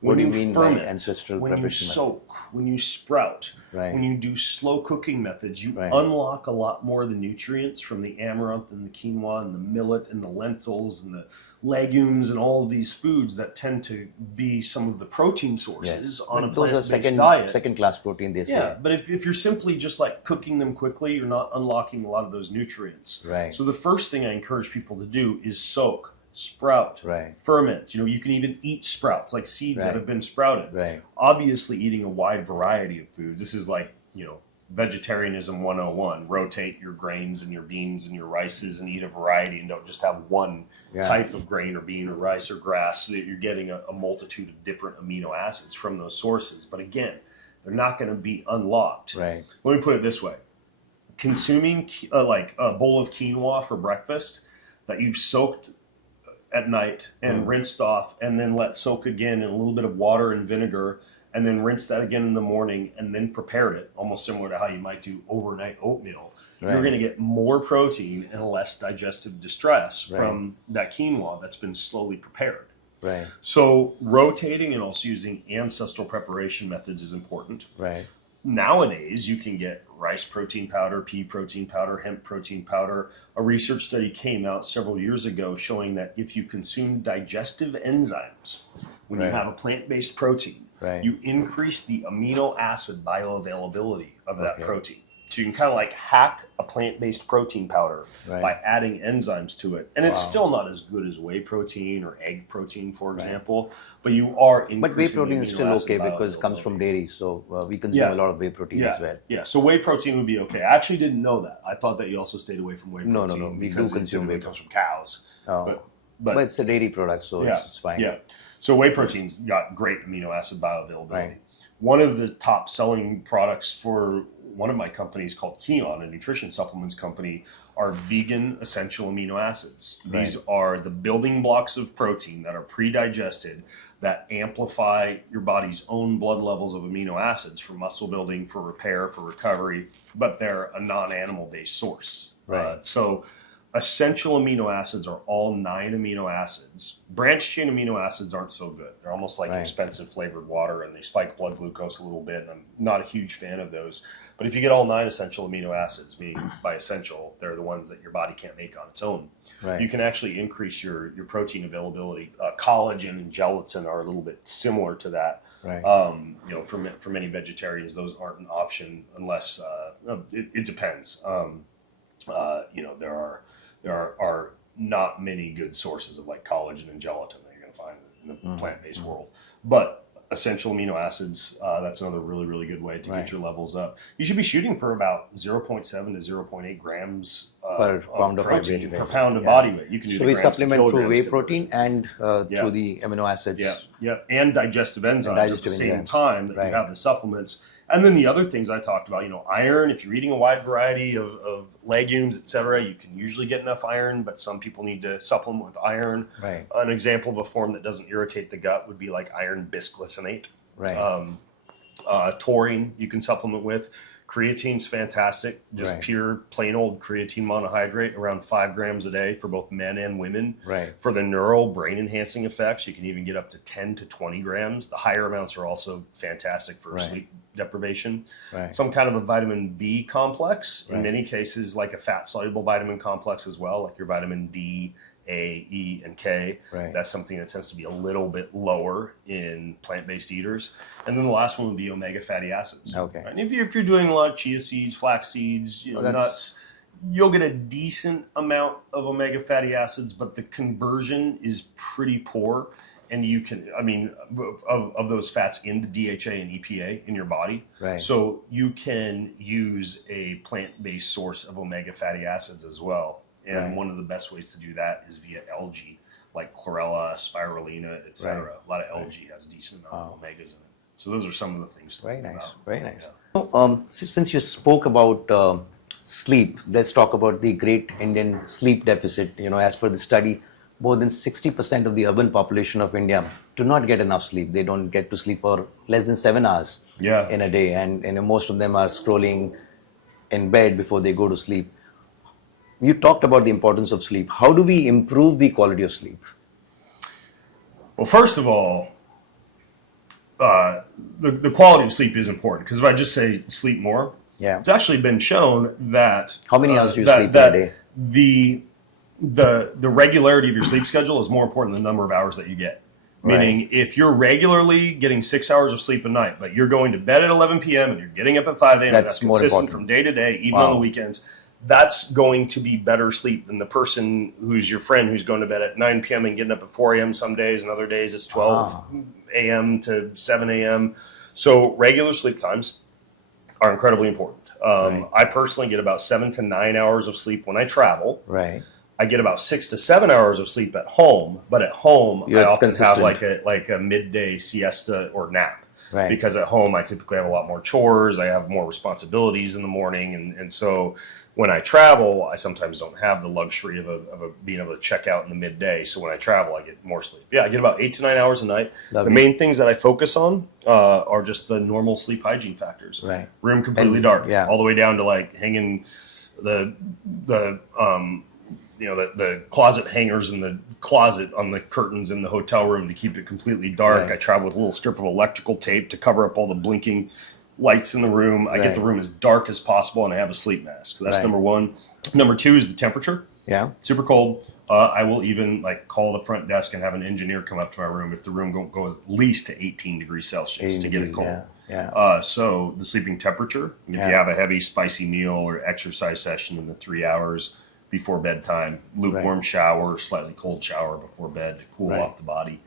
What do you mean by ancestral when you preparation soak, when you sprout, Right. when you do slow cooking methods, you Right. unlock a lot more of the nutrients from the amaranth and the quinoa and the millet and the lentils and the legumes and all of these foods that tend to be some of the protein sources on a plant-based diet. Second class protein, they say. Yeah, but if you're simply just like cooking them quickly, you're not unlocking a lot of those nutrients. Right. So the first thing I encourage people to do is soak, sprout, Right. ferment. You can even eat sprouts, like seeds that Right. have been sprouted. Right. Obviously, eating a wide variety of foods. This is like, vegetarianism 101. Rotate your grains and your beans and your rices and eat a variety, and don't just have one type of grain or bean or rice or grass, so that you're getting a multitude of different amino acids from those sources. But again, they're not going to be unlocked. Right. Let me put it this way. Consuming like a bowl of quinoa for breakfast that you've soaked at night and rinsed off, and then let soak again in a little bit of water and vinegar, and then rinse that again in the morning, and then prepare it, almost similar to how you might do overnight oatmeal. Right. You're going to get more protein and less digestive distress from that quinoa that's been slowly prepared. Right. So rotating and also using ancestral preparation methods is important. Right. Nowadays, you can get rice protein powder, pea protein powder, hemp protein powder. A research study came out several years ago showing that if you consume digestive enzymes when you have a plant-based protein, you increase the amino acid bioavailability of that protein. So you can kind of like hack a plant-based protein powder by adding enzymes to it. And it's still not as good as whey protein or egg protein, for example, but you are increasing. But whey protein is still okay because it comes from dairy, so we consume a lot of whey protein as well. Yeah, so whey protein would be okay. I actually didn't know that. I thought that you also stayed away from whey protein. No. We do consume whey. It comes from cows. But it's a dairy product, so it's fine. Yeah. So whey protein's got great amino acid bioavailability. one of the top selling products for one of my companies called Keon, a nutrition supplements company, are vegan essential amino acids. These are the building blocks of protein that are pre-digested that amplify your body's own blood levels of amino acids for muscle building, for repair, for recovery, but they're a non-animal based source. So essential amino acids are all 9 amino acids. Branched chain amino acids aren't so good. They're almost like expensive flavored water, and they spike blood glucose a little bit, and I'm not a huge fan of those. But if you get all 9 essential amino acids, meaning by essential, they're the ones that your body can't make on its own. You can actually increase your protein availability. Collagen and gelatin are a little bit similar to that. You know, for many vegetarians, those aren't an option unless it depends. You know, there are not many good sources of like collagen and gelatin that you're going to find in the plant-based world. But essential amino acids, that's another really good way to get your levels up. You should be shooting for about 0.7 to 0.8 grams per pound of protein body per pound of body weight. You can do so we supplement through whey protein and through the amino acids. And digestive enzymes at the same time that you have the supplements. And then the other things I talked about, you know, iron. If you're eating a wide variety of legumes, etc., you can usually get enough iron, but some people need to supplement with iron. An example of a form that doesn't irritate the gut would be like iron bisglycinate. Taurine you can supplement with. Creatine's fantastic, just pure plain old creatine monohydrate, around 5 grams a day for both men and women. For the neural brain enhancing effects, you can even get up to 10 to 20 grams. The higher amounts are also fantastic for sleep deprivation. Some kind of a vitamin B complex, in many cases like a fat soluble vitamin complex as well, like your vitamin D, A, E, and K. That's something that tends to be a little bit lower in plant-based eaters. And then the last one would be omega fatty acids. And if you're doing a lot of chia seeds, flax seeds, you know, nuts, you'll get a decent amount of omega fatty acids, but the conversion is pretty poor. And you can, I mean, of those fats into DHA and EPA in your body. So you can use a plant-based source of omega fatty acids as well. And one of the best ways to do that is via algae, like chlorella, spirulina, etc. A lot of algae has a decent amount of omegas in it. So those are some of the things to think about. Very nice. So, since you spoke about sleep, let's talk about the great Indian sleep deficit. You know, as per the study, more than 60% of the urban population of India do not get enough sleep. They don't get to sleep for less than 7 hours in a day. And most of them are scrolling in bed before they go to sleep. You talked about the importance of sleep. How do we improve the quality of sleep? Well, first of all, the quality of sleep is important, because if I just say sleep more, it's actually been shown that how many hours do you sleep a day? The regularity of your sleep schedule is more important than the number of hours that you get. Meaning, if you're regularly getting 6 hours of sleep a night, but you're going to bed at 11 p.m. and you're getting up at 5 a.m., that's consistent from day to day, even on the weekends, that's going to be better sleep than the person who's your friend who's going to bed at 9 p.m. and getting up at 4 a.m. some days, and other days it's 12 a.m. to 7 a.m. So regular sleep times are incredibly important. I personally get about 7 to 9 hours of sleep when I travel. I get about 6 to 7 hours of sleep at home, but at home I often have like a midday siesta or nap. Because at home I typically have a lot more chores, I have more responsibilities in the morning, and so when I travel, I sometimes don't have the luxury of being able to check out in the midday. So when I travel, I get more sleep. I get about 8 to 9 hours a night. The main things that I focus on are just the normal sleep hygiene factors. Room completely dark, all the way down to like hanging the closet hangers in the closet on the curtains in the hotel room to keep it completely dark. I travel with a little strip of electrical tape to cover up all the blinking lights in the room. I get the room as dark as possible, and I have a sleep mask. So that's number one. Number two is the temperature. Super cold. I will even like call the front desk and have an engineer come up to my room if the room go at least to 18 degrees Celsius to get it cold. So the sleeping temperature, if you have a heavy spicy meal or exercise session in the 3 hours before bedtime, lukewarm shower, slightly cold shower before bed to cool off the body.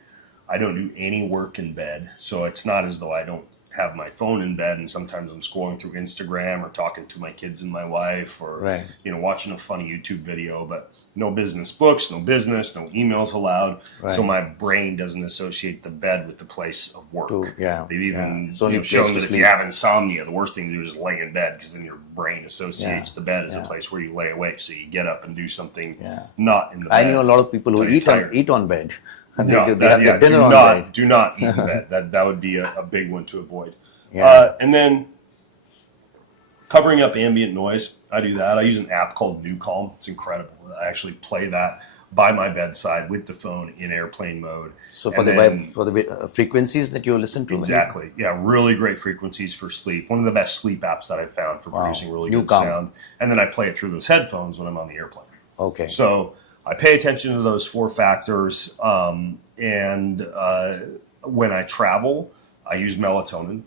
I don't do any work in bed, so it's not as though I don't have my phone in bed, and sometimes I'm scrolling through Instagram or talking to my kids and my wife, or watching a funny YouTube video, but no business books, no business, no emails allowed. So my brain doesn't associate the bed with the place of work. They've even shown that if you have insomnia, the worst thing to do is just lay in bed, because then your brain associates the bed as a place where you lay awake. So you get up and do something not in the bed. I know a lot of people who eat on bed. And no, they have their dinner on bed. Do not eat in bed. That would be a big one to avoid. And then covering up ambient noise, I do that. I use an app called New Calm. It's incredible. I actually play that by my bedside with the phone in airplane mode. So for the frequencies that you listen to? Exactly. Yeah, really great frequencies for sleep. One of the best sleep apps that I've found for producing really good sound. And then I play it through those headphones when I'm on the airplane. Okay. So I pay attention to those 4 factors. And when I travel, I use melatonin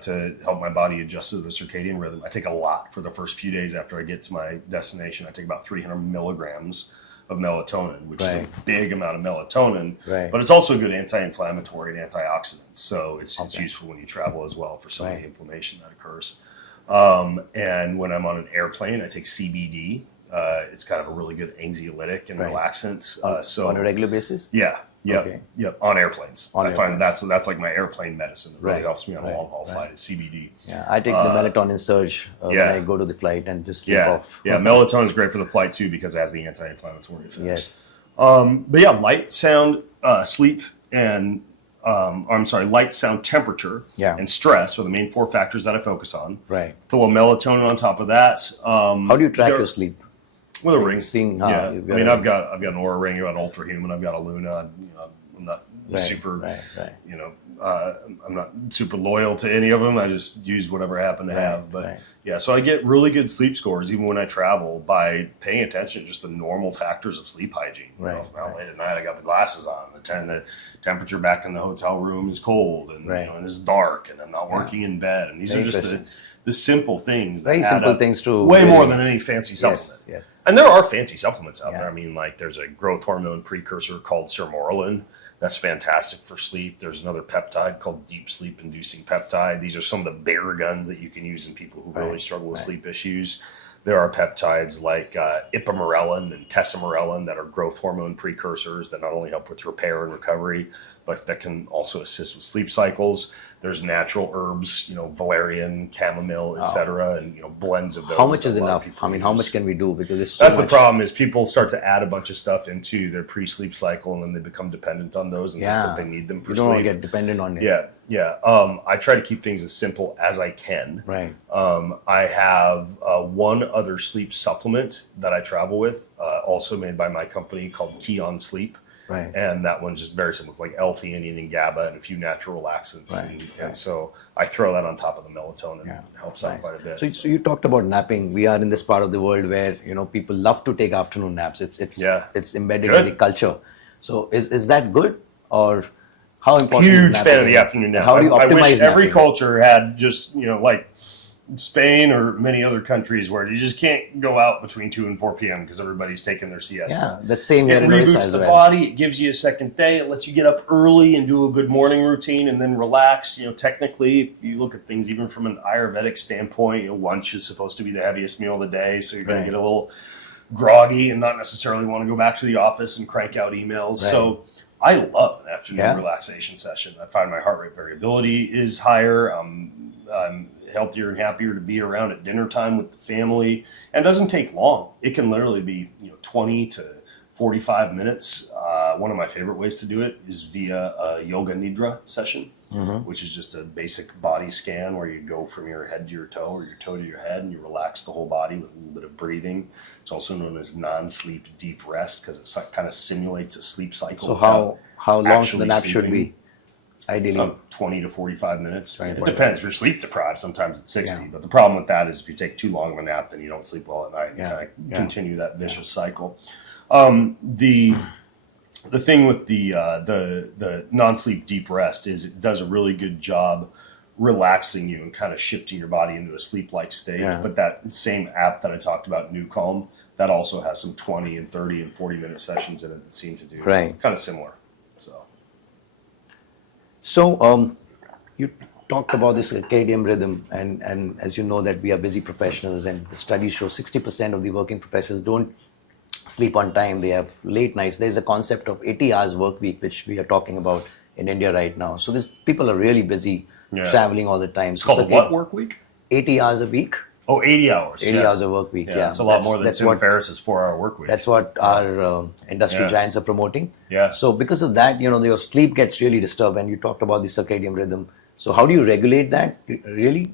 to help my body adjust to the circadian rhythm. I take a lot for the first few days after I get to my destination. I take about 300 milligrams of melatonin, which is a big amount of melatonin, but it's also a good anti-inflammatory and antioxidant. So it's useful when you travel as well for some of the inflammation that occurs. And when I'm on an airplane, I take CBD. It's kind of a really good anxiolytic and relaxant. So on a regular basis? On airplanes. I find that's like my airplane medicine. It really helps me on a long haul flight. It's CBD. Yeah, I take the melatonin surge when I go to the flight and just sleep off. Yeah, melatonin is great for the flight too, because it has the anti-inflammatory effects. But light, sound, sleep, and light, sound, temperature, and stress are the main 4 factors that I focus on. Put a little melatonin on top of that. How do you track your sleep? With a ring. I've got an Aura ring. I've got an Ultra Human. I've got a Luna. I'm not super, I'm not super loyal to any of them. I just use whatever I happen to have. But so I get really good sleep scores even when I travel by paying attention to just the normal factors of sleep hygiene. If I'm out late at night, I got the glasses on. The temperature back in the hotel room is cold, and and it's dark, and I'm not working in bed. And these are just the simple things. Very simple things too. Way more than any fancy supplement. Yes. And there are fancy supplements out there. I mean, like there's a growth hormone precursor called sermorelin. That's fantastic for sleep. There's another peptide called deep sleep inducing peptide. These are some of the bigger guns that you can use in people who really struggle with sleep issues. There are peptides like ipamorelin and tesamorelin that are growth hormone precursors that not only help with repair and recovery, but that can also assist with sleep cycles. There's natural herbs, valerian, chamomile, etc., and blends of those. How much is enough? I mean, how much can we do? Because it's that's the problem is people start to add a bunch of stuff into their pre-sleep cycle, and then they become dependent on those, and think that they need them for sleep. You don't want to get dependent on it. I try to keep things as simple as I can. I have one other sleep supplement that I travel with, also made by my company, called Keon Sleep. And that one's just very simple. It's like L-theanine and GABA and a few natural laxants. And so I throw that on top of the melatonin. It helps out quite a bit. So you talked about napping. We are in this part of the world where people love to take afternoon naps. It's embedded in the culture. So is that good, or how important? Huge fan of the afternoon nap. How do you optimize I wish every napping? culture had just like Spain or many other countries where you just can't go out between 2 and 4 p.m. because everybody's taking their siesta. That's same here. It reboots the body. It gives you a second day. It lets you get up early and do a good morning routine and then relax. Technically, if you look at things even from an Ayurvedic standpoint, lunch is supposed to be the heaviest meal of the day, so you're going to get a little groggy and not necessarily want to go back to the office and crank out emails. So I love an afternoon relaxation session. I find my heart rate variability is higher. I'm healthier and happier to be around at dinner time with the family, and it doesn't take long. It can literally be 20 to 45 minutes. One of my favorite ways to do it is via a yoga nidra session, which is just a basic body scan where you go from your head to your toe or your toe to your head, and you relax the whole body with a little bit of breathing. It's also known as non-sleep deep rest because it kind of simulates a sleep cycle. So how long the nap should be? Ideally 20 to 45 minutes. It depends. If you're sleep deprived, sometimes it's 60. But the problem with that is if you take too long of a nap, then you don't sleep well at night. You kind of continue that vicious cycle. The thing with the non-sleep deep rest is it does a really good job relaxing you and kind of shifting your body into a sleep-like state. But that same app that I talked about, New Calm, that also has some 20 and 30 and 40-minute sessions in it that seem to do kind of similar. So talked about this circadian rhythm, and as you know that we are busy professionals, and the studies show 60% of the working professors don't sleep on time. They have late nights. There's a concept of 80 hours work week, which we are talking about in India right now. So this people are really busy, traveling all the time. It's called a what work week? 80 hours a week. Oh, 80 hours. 80 hours a work week, yeah. That's a lot more than Tim Ferriss's 4-hour work week. That's what our industry giants are promoting. Yeah. So because of that, your sleep gets really disturbed, and you talked about the circadian rhythm. So how do you regulate that, really?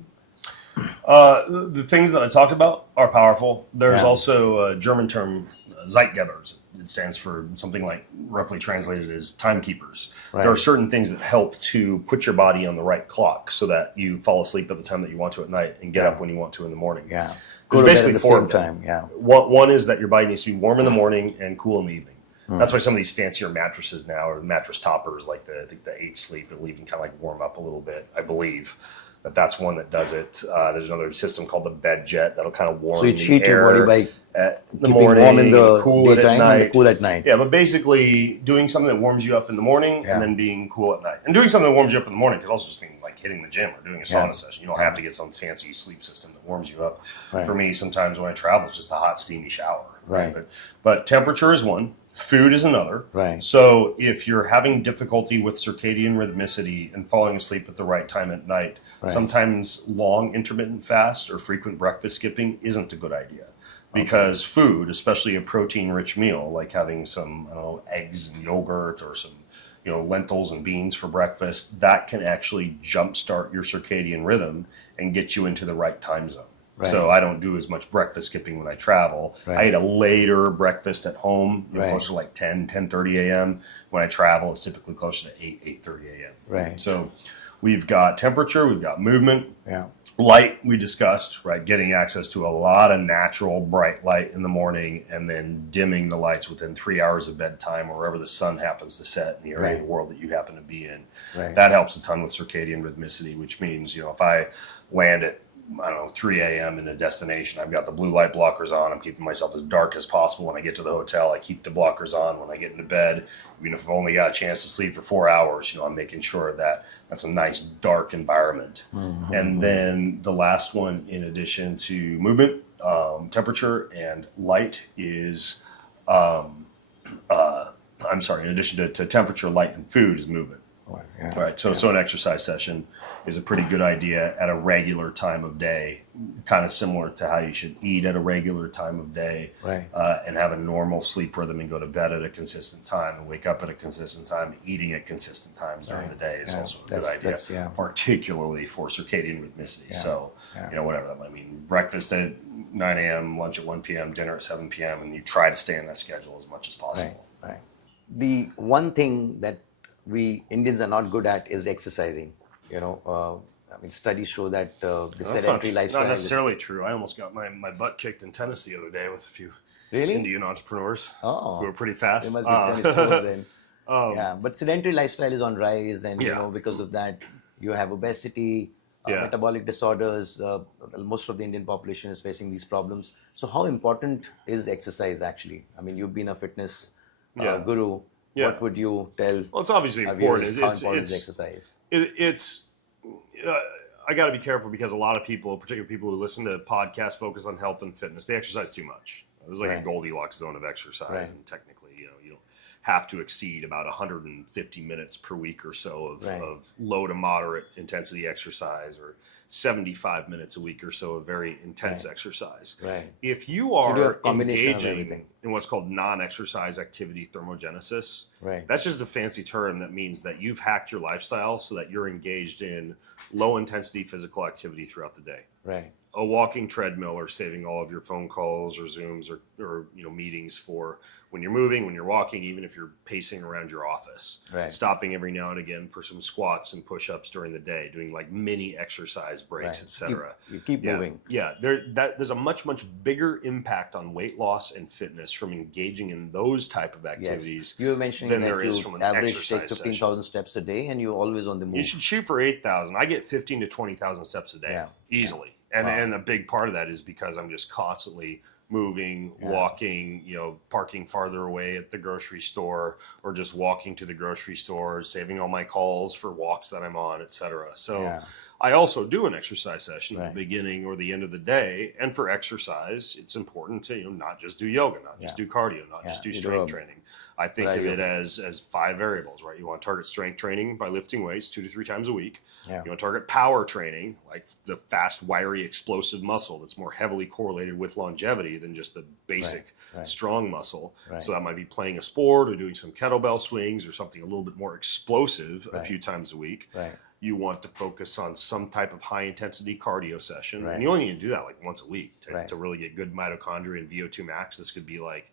The things that I talked about are powerful. There's also a German term, Zeitgebers. It stands for something like, roughly translated as timekeepers. Right. There are certain things that help to put your body on the right clock so that you fall asleep at the time that you want to at night and get up when you want to in the morning. Yeah. There's basically the four same time. Yeah. One is that your body needs to be warm in the morning and cool in the evening. That's why some of these fancier mattresses now, or mattress toppers, like the 8 Sleep, it'll even kind of like warm up a little bit, I believe. That's one that does it. There's another system called the Bed Jet that'll kind of warm the air. So you treat your body by at the morning, warm in the cool daytime and cool at night. Yeah, but basically doing something that warms you up in the morning and then being cool at night. And doing something that warms you up in the morning could also just mean like hitting the gym or doing a sauna session. You don't have to get some fancy sleep system that warms you up. Right. For me, sometimes when I travel, it's just a hot, steamy shower. Right. But temperature is one. Food is another. Right. So if you're having difficulty with circadian rhythmicity and falling asleep at the right time at night, sometimes long intermittent fast or frequent breakfast skipping isn't a good idea. Because food, especially a protein-rich meal, like having some eggs and yogurt or some lentils and beans for breakfast, that can actually jumpstart your circadian rhythm and get you into the right time zone. Right. So I don't do as much breakfast skipping when I travel. Right. I eat a later breakfast at home, closer to like 10:30 a.m. When I travel, it's typically closer to 8:30 a.m. Right. So we've got temperature, we've got movement. Yeah. Light, we discussed, right? Getting access to a lot of natural bright light in the morning and then dimming the lights within 3 hours of bedtime or wherever the sun happens to set in the area of the world that you happen to be in. Right. That helps a ton with circadian rhythmicity, which means, if I land at 3 a.m. in a destination, I've got the blue light blockers on. I'm keeping myself as dark as possible when I get to the hotel. I keep the blockers on when I get into bed. Even if I've only got a chance to sleep for 4 hours, I'm making sure that that's a nice dark environment. Mm-hmm. And then the last one, in addition to movement, temperature, and light is, in addition to temperature, light, and food is movement. Yeah. Right. So an exercise session is a pretty good idea at a regular time of day, kind of similar to how you should eat at a regular time of day, and have a normal sleep rhythm and go to bed at a consistent time and wake up at a consistent time. Eating at consistent times during the day is also a good idea, particularly for circadian rhythmicity. Yeah. So, whatever that might mean. Breakfast at 9 a.m., lunch at 1 p.m., dinner at 7 p.m., and you try to stay in that schedule as much as possible. Right. The one thing that we Indians are not good at is exercising. Studies show that the sedentary lifestyle. Not necessarily true. I almost got my butt kicked in tennis the other day with a few Indian entrepreneurs who were pretty fast. They must be tennis pros then. But sedentary lifestyle is on rise, and because of that, you have obesity, metabolic disorders. Most of the Indian population is facing these problems. So, how important is exercise actually? I mean, you've been a fitness guru. Yeah. What would you tell? Well, it's obviously important. How important is exercise? I got to be careful because a lot of people, particularly people who listen to podcasts focus on health and fitness, they exercise too much. There's like a Goldilocks zone of exercise, and technically, you don't have to exceed about 150 minutes per week or so of low to moderate intensity exercise, or 75 minutes a week or so of very intense exercise. Right. If you are engaging in what's called non-exercise activity thermogenesis, that's just a fancy term that means that you've hacked your lifestyle so that you're engaged in low intensity physical activity throughout the day. Right. A walking treadmill, or saving all of your phone calls or Zooms or meetings for when you're moving, when you're walking, even if you're pacing around your office. Right. Stopping every now and again for some squats and push-ups during the day, doing like mini exercise breaks, etc. You keep moving. Yeah, there's a much bigger impact on weight loss and fitness from engaging in those type of activities. You were mentioning than that there is you from an average exercise take 15,000 steps a day, and you're always on the move. You should shoot for 8,000. I get 15 to 20,000 steps a day easily. And a big part of that is because I'm just constantly moving, walking, parking farther away at the grocery store, or just walking to the grocery store, saving all my calls for walks that I'm on, etc. So I also do an exercise session at the beginning or the end of the day. And for exercise, it's important to not just do yoga, not just do cardio, not just do strength training. I think of it as 5 variables, right? You want to target strength training by lifting weights 2 to 3 times a week. You want to target power training, like the fast, wiry, explosive muscle that's more heavily correlated with longevity than just the basic strong muscle. So that might be playing a sport or doing some kettlebell swings or something a little bit more explosive a few times a week. You want to focus on some type of high intensity cardio session. And you only need to do that like once a week to really get good mitochondria and VO2 max. This could be like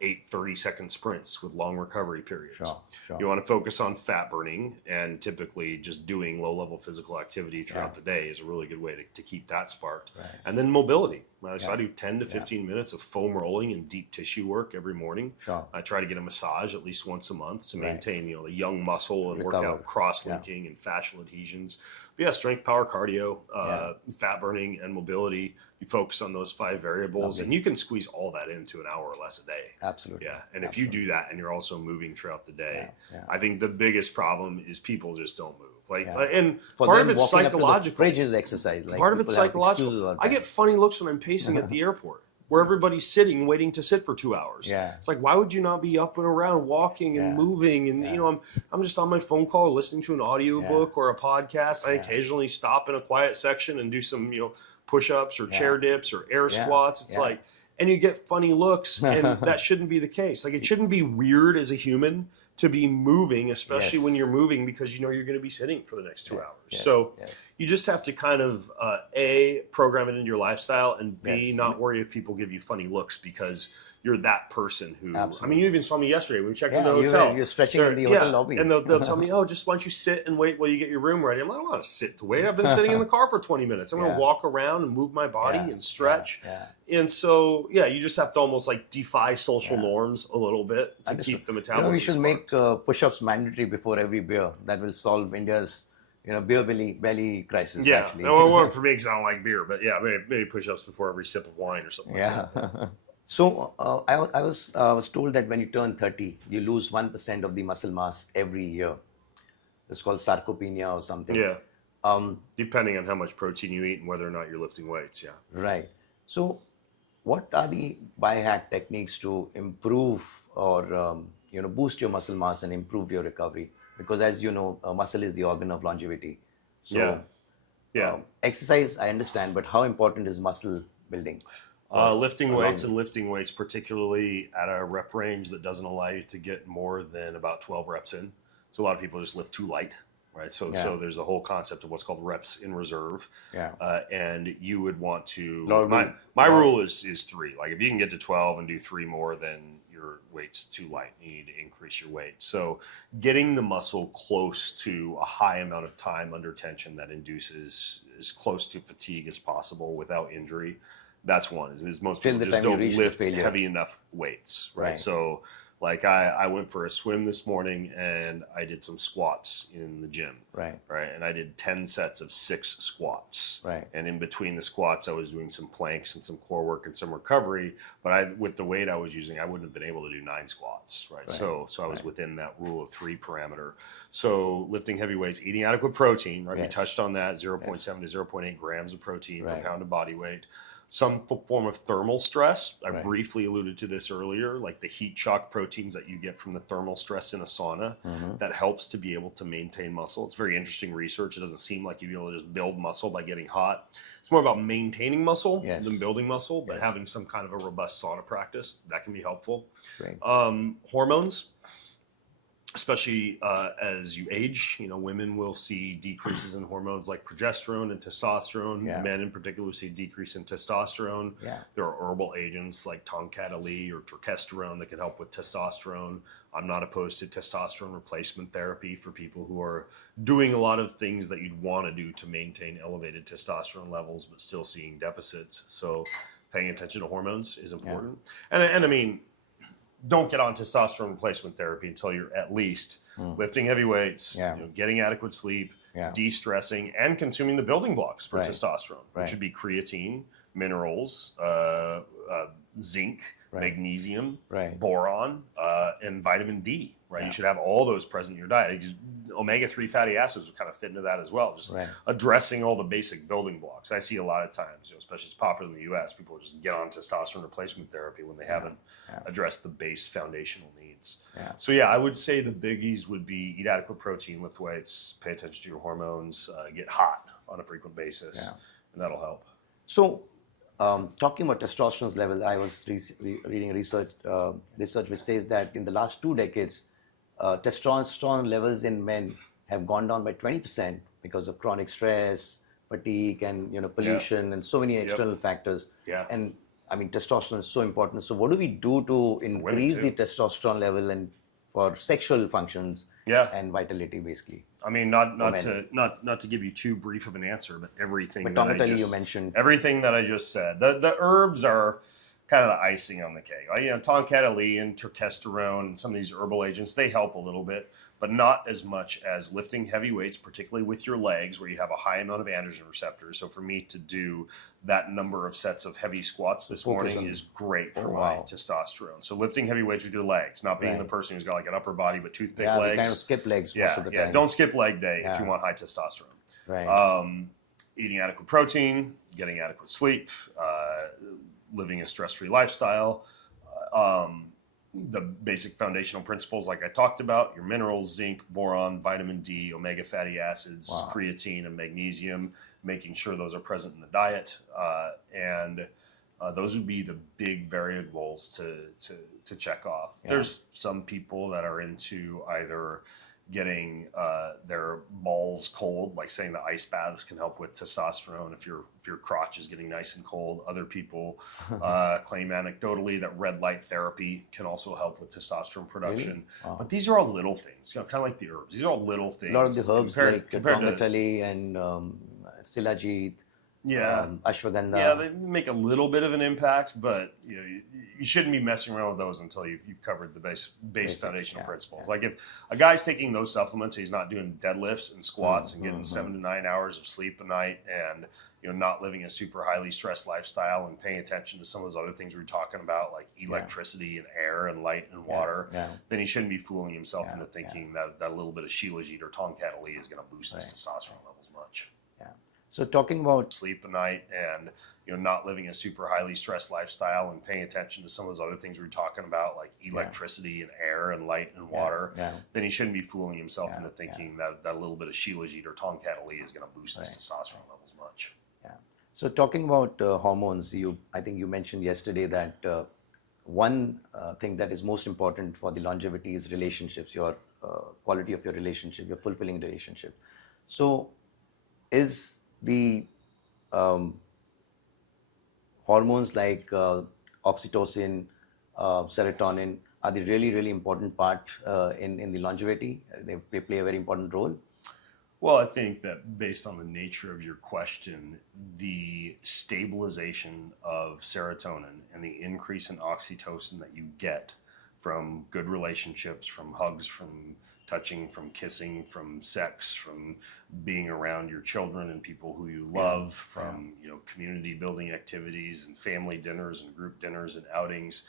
8 30-second sprints with long recovery periods. You want to focus on fat burning, and typically just doing low-level physical activity throughout the day is a really good way to keep that sparked. And then mobility. So I do 10 to 15 minutes of foam rolling and deep tissue work every morning. I try to get a massage at least once a month to maintain the young muscle and work out cross-linking and fascial adhesions. But strength, power, cardio, fat burning, and mobility. You focus on those 5 variables, and you can squeeze all that into an hour or less a day. Absolutely. And if you do that and you're also moving throughout the day, I think the biggest problem is people just don't move. And part of it's psychological. Fridge is exercise. Part of it's psychological. I get funny looks when I'm pacing at the airport, where everybody's sitting, waiting to sit for 2 hours. It's like, why would you not be up and around, walking and moving? And I'm just on my phone call, listening to an audiobook or a podcast. I occasionally stop in a quiet section and do some, push-ups or chair dips or air squats. It's like, and you get funny looks, and that shouldn't be the case. Like, it shouldn't be weird as a human to be moving, especially when you're moving, because you're going to be sitting for the next 2 hours. So you just have to kind of A, program it into your lifestyle, and B, not worry if people give you funny looks, because you're that person who, I mean, you even saw me yesterday. We checked in the hotel. You're stretching in the hotel lobby. And they'll tell me, just why don't you sit and wait while you get your room ready? I'm like, I don't want to sit to wait. I've been sitting in the car for 20 minutes. I'm going to walk around and move my body and stretch. And so, you just have to almost like defy social norms a little bit to keep the metabolism. We should make push-ups mandatory before every beer. That will solve India's beer belly crisis. Actually. No, for me, because I don't like beer. But maybe push-ups before every sip of wine or something like that. So I was told that when you turn 30, you lose 1% of the muscle mass every year. It's called sarcopenia or something. Depending on how much protein you eat and whether or not you're lifting weights. Right. So what are the biohack techniques to improve or boost your muscle mass and improve your recovery? Because as you know, muscle is the organ of longevity. So exercise, I understand, but how important is muscle building? Lifting weights, particularly at a rep range that doesn't allow you to get more than about 12 reps in. So a lot of people just lift too light, right? So there's a whole concept of what's called reps in reserve. And you would want to, my rule is 3. Like, if you can get to 12 and do 3 more, then your weight's too light. You need to increase your weight. So getting the muscle close to a high amount of time under tension that induces as close to fatigue as possible without injury. That's one. Is most people just don't lift heavy enough weights, right? So, like, I went for a swim this morning and I did some squats in the gym, right? And I did 10 sets of 6 squats, and in between the squats, I was doing some planks and some core work and some recovery. But with the weight I was using, I wouldn't have been able to do 9 squats, right? So I was within that rule of 3 parameter. So lifting heavy weights, eating adequate protein, right? We touched on that, 0.7 to 0.8 grams of protein per pound of body weight. Some form of thermal stress. I briefly alluded to this earlier, like the heat shock proteins that you get from the thermal stress in a sauna that helps to be able to maintain muscle. It's very interesting research. It doesn't seem like you'd be able to just build muscle by getting hot. It's more about maintaining muscle than building muscle, but having some kind of a robust sauna practice, that can be helpful. Hormones. Especially as you age, women will see decreases in hormones like progesterone and testosterone. Men in particular will see a decrease in testosterone. There are herbal agents like Tongkat Ali or turkesterone that can help with testosterone. I'm not opposed to testosterone replacement therapy for people who are doing a lot of things that you'd want to do to maintain elevated testosterone levels but still seeing deficits. So paying attention to hormones is important. And I mean, don't get on testosterone replacement therapy until you're at least lifting heavy weights, getting adequate sleep, de-stressing, and consuming the building blocks for testosterone, which would be creatine, minerals, zinc, magnesium, Right. boron, and vitamin D, right? Yeah. You should have all those present in your diet. Omega-3 fatty acids would kind of fit into that as well, just Right. addressing all the basic building blocks. I see a lot of times, especially it's popular in the US, people just get on testosterone replacement therapy when they haven't addressed the base foundational needs. Yeah. So yeah, I would say the biggies would be eat adequate protein, lift weights, pay attention to your hormones, get hot on a frequent basis, and that'll help. So, talking about testosterone levels, I was reading research which says that in the last 2 decades, testosterone levels in men have gone down by 20% because of chronic stress, fatigue, and pollution, and so many external factors. Yeah. And I mean, testosterone is so important. So, what do we do to increase the testosterone level and for sexual functions and vitality, basically? I mean, not to give you too brief of an answer, but everything. But that you mentioned everything that I just said. The herbs are kind of the icing on the cake. Tonkat-Ali, testosterone, and some of these herbal agents, they help a little bit, but not as much as lifting heavy weights, particularly with your legs, where you have a high amount of androgen receptors. So for me to do that number of sets of heavy squats this morning is great for my testosterone. So lifting heavy weights with your legs, not being the person who's got like an upper body but toothpick legs. We kind of skip legs most of the time. Don't skip leg day if you want high testosterone. Right. Eating adequate protein, getting adequate sleep, living a stress-free lifestyle, the basic foundational principles like I talked about, your minerals, zinc, boron, vitamin D, omega fatty acids, creatine, and magnesium, making sure those are present in the diet. And those would be the big variables to check off. Yeah. There's some people that are into either getting their balls cold, like saying the ice baths can help with testosterone if your crotch is getting nice and cold. Other people claim anecdotally that red light therapy can also help with testosterone production. Really? But these are all little things, kind of like the herbs. These are all little things. A lot of the herbs like tonkat-Ali and silajit. Ashwagandha. Yeah, they make a little bit of an impact, but you shouldn't be messing around with those until you've covered the base foundational principles. Like if a guy's taking those supplements, he's not doing deadlifts and squats and getting 7 to 9 hours of sleep a night, and not living a super highly stressed lifestyle and paying attention to some of those other things we were talking about, like electricity and air and light and water, then he shouldn't be fooling himself into thinking that a little bit of shilajit or tonkat-Ali is going to boost his testosterone levels much. So talking about sleep at night and not living a super highly stressed lifestyle and paying attention to some of those other things we were talking about, like electricity and air and light and water, then he shouldn't be fooling himself into thinking that a little bit of shilajit or tonkat-Ali is going to boost his testosterone levels much. So talking about hormones, I think you mentioned yesterday that one thing that is most important for the longevity is relationships, your quality of your relationship, your fulfilling relationship. So is the hormones like oxytocin, serotonin, are they really, really important part in the longevity? They play a very important role? Well, I think that based on the nature of your question, the stabilization of serotonin and the increase in oxytocin that you get from good relationships, from hugs, from touching, from kissing, from sex, from being around your children and people who you love, from community building activities and family dinners and group dinners and outings,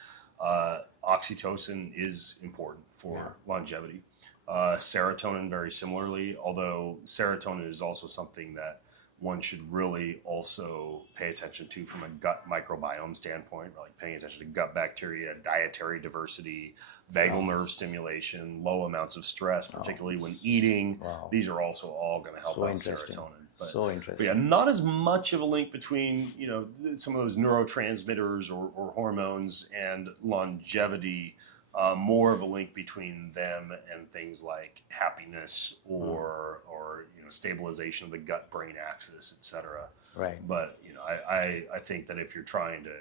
oxytocin is important for longevity. Serotonin very similarly, although serotonin is also something that one should really also pay attention to from a gut microbiome standpoint, like paying attention to gut bacteria, dietary diversity, vagal nerve stimulation, low amounts of stress, particularly when eating. These are also all going to help out serotonin. So interesting. But not as much of a link between some of those neurotransmitters or hormones and longevity. More of a link between them and things like happiness or stabilization of the gut-brain axis, et cetera. Right. But I think that if you're trying to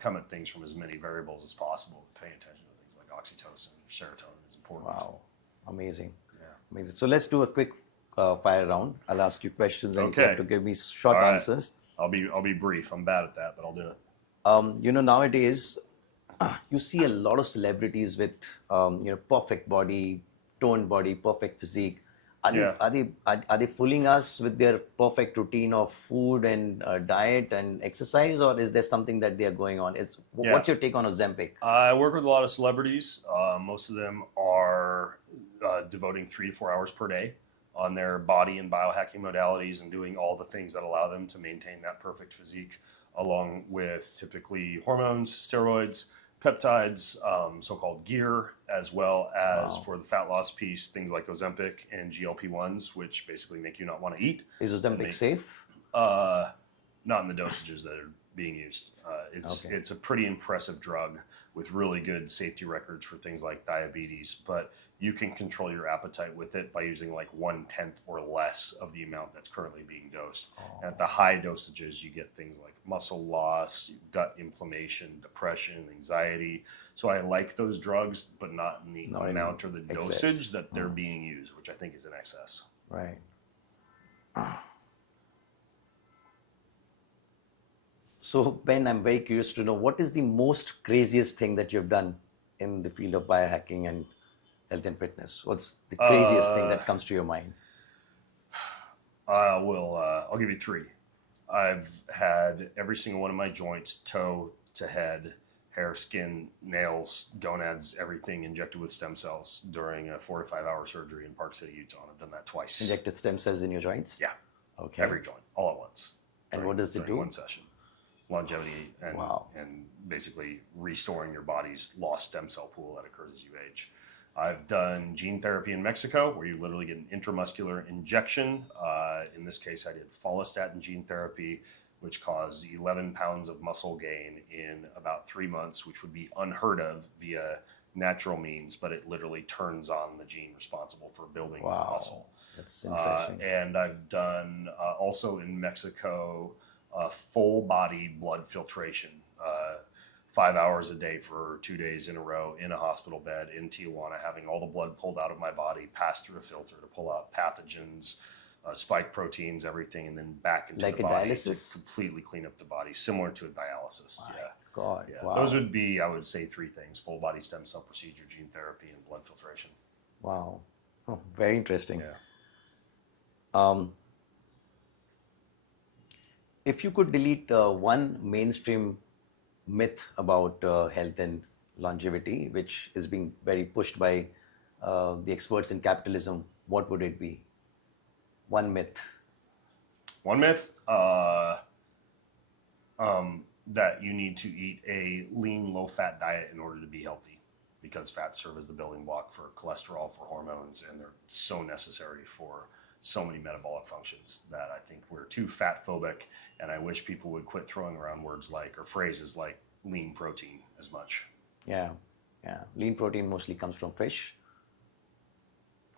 come at things from as many variables as possible, paying attention to things like oxytocin, serotonin is important. Wow, amazing. Yeah. Amazing. So let's do a quick fire round. I'll ask you questions and you have to give me short answers. I'll be brief. I'm bad at that, but I'll do it. Nowadays, you see a lot of celebrities with perfect body, toned body, perfect physique. Are they fooling us with their perfect routine of food and diet and exercise, or is there something that they are going on? What's your take on Ozempic? I work with a lot of celebrities. Most of them are devoting 3 to 4 hours per day on their body and biohacking modalities and doing all the things that allow them to maintain that perfect physique, along with typically hormones, steroids, peptides, so-called gear, as well as for the fat loss piece, things like Ozempic and GLP-1s, which basically make you not want to eat. Is Ozempic safe? Not in the dosages that are being used. It's a pretty impressive drug with really good safety records for things like diabetes, but you can control your appetite with it by using like 1/10 or less of the amount that's currently being dosed. And at the high dosages, you get things like muscle loss, gut inflammation, depression, anxiety. So I like those drugs, but not in the amount or the dosage that they're being used, which I think is in excess. Right. So Ben, I'm very curious to know, what is the most craziest thing that you've done in the field of biohacking and health and fitness? What's the craziest thing that comes to your mind? I'll give you 3. I've had every single one of my joints, toe to head, hair, skin, nails, gonads, everything injected with stem cells during a 4 to 5 hour surgery in Park City, Utah. I've done that twice. Injected stem cells in your joints? Yeah. Okay. Every joint, all at once. And what does it do? One session. Longevity and basically restoring your body's lost stem cell pool that occurs as you age. I've done gene therapy in Mexico, where you literally get an intramuscular injection. In this case, I did follistatin gene therapy, which caused 11 pounds of muscle gain in about 3 months, which would be unheard of via natural means, but it literally turns on the gene responsible for building muscle. That's interesting. And I've done also in Mexico full body blood filtration, 5 hours a day for 2 days in a row in a hospital bed in Tijuana, having all the blood pulled out of my body, passed through a filter to pull out pathogens, spike proteins, everything, and then back into like the a body dialysis? to completely clean up the body, similar to a dialysis. God, Yeah. wow. Those would be, I would say, 3 things: full body stem cell procedure, gene therapy, and blood filtration. Wow. Oh, very interesting. Yeah. If you could delete one mainstream myth about health and longevity, which is being very pushed by the experts in capitalism, what would it be? One myth. One myth, that you need to eat a lean, low-fat diet in order to be healthy, because fats serve as the building block for cholesterol, for hormones, and they're so necessary for so many metabolic functions that I think we're too fat phobic, and I wish people would quit throwing around words like, or phrases like, lean protein as much. Yeah. Lean protein mostly comes from fish.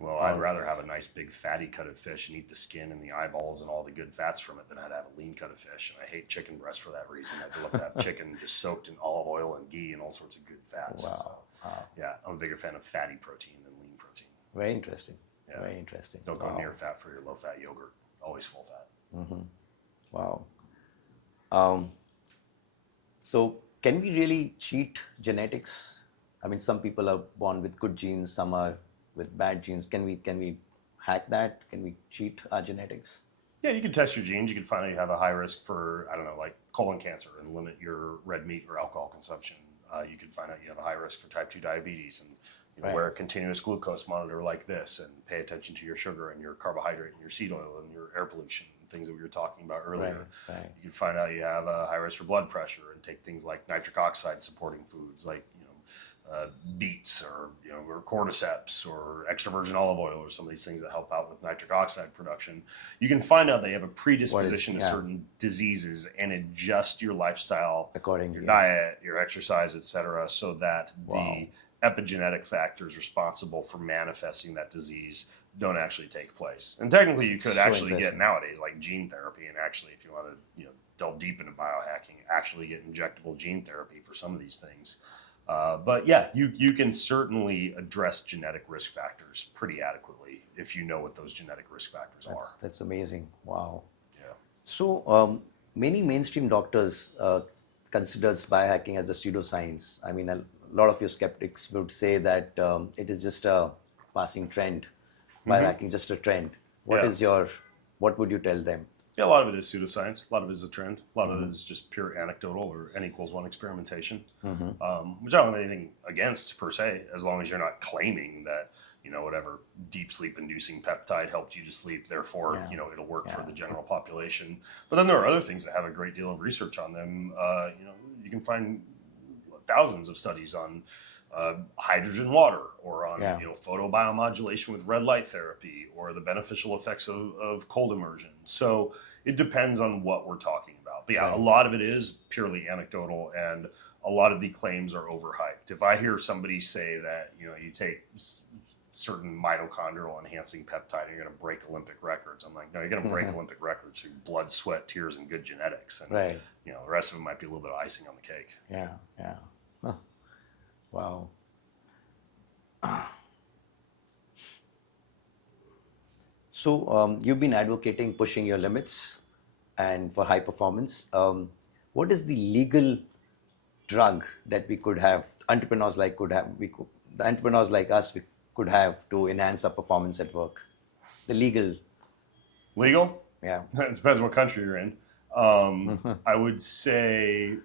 Well, I'd rather have a nice big fatty cut of fish and eat the skin and the eyeballs and all the good fats from it than I'd have a lean cut of fish. And I hate chicken breast for that reason. I'd love to have chicken just soaked in olive oil and ghee and all sorts of good fats. Wow. So, yeah, I'm a bigger fan of fatty protein than lean protein. Very interesting. Yeah. Very interesting. Don't go near fat for your low-fat yogurt. Always full fat. Mm-hmm. Wow. So can we really cheat genetics? I mean, some people are born with good genes, some are with bad genes. Can we hack that? Can we cheat our genetics? Yeah, you can test your genes. You can find out you have a high risk for, I don't know, like colon cancer and limit your red meat or alcohol consumption. You can find out you have a high risk for type 2 diabetes and wear a continuous glucose monitor like this and pay attention to your sugar and your carbohydrate and your seed oil and your air pollution, things that we were talking about earlier. Right. You can find out you have a high risk for blood pressure and take things like nitric oxide supporting foods like beets or or cordyceps or extra virgin olive oil or some of these things that help out with nitric oxide production. You can find out they have a predisposition to certain diseases and adjust your lifestyle, accordingly, your diet, your exercise, etc., so that the epigenetic factors responsible for manifesting that disease don't actually take place. And technically you could actually get nowadays like gene therapy, and actually if you want to delve deep into biohacking, actually get injectable gene therapy for some of these things. But yeah, you can certainly address genetic risk factors pretty adequately if you know what those genetic risk factors are. That's amazing. Wow. Yeah. So many mainstream doctors considers biohacking as a pseudoscience. I mean, a lot of your skeptics would say that it is just a passing trend. biohacking just a trend? What would you tell them? Yeah, a lot of it is pseudoscience. A lot of it is a trend. A lot of it is just pure anecdotal or N=1 experimentation, which I don't have anything against per se, as long as you're not claiming that, whatever deep sleep inducing peptide helped you to sleep, therefore, it'll work for the general population. But then there are other things that have a great deal of research on them. You can find thousands of studies on hydrogen water, or on photobiomodulation with red light therapy, or the beneficial effects of cold immersion. So it depends on what we're talking about. But a lot of it is purely anecdotal, and a lot of the claims are overhyped. If I hear somebody say that you take certain mitochondrial enhancing peptide and you're going to break Olympic records, I'm like, no, you're going to break Olympic records through blood, sweat, tears, and good genetics. And the rest of it might be a little bit of icing on the cake. Yeah. Huh. Wow. So you've been advocating pushing your limits and for high performance. What is the legal drug that we could have, entrepreneurs like the entrepreneurs like us could have to enhance our performance at work? The legal? Yeah. It depends what country you're in. I would say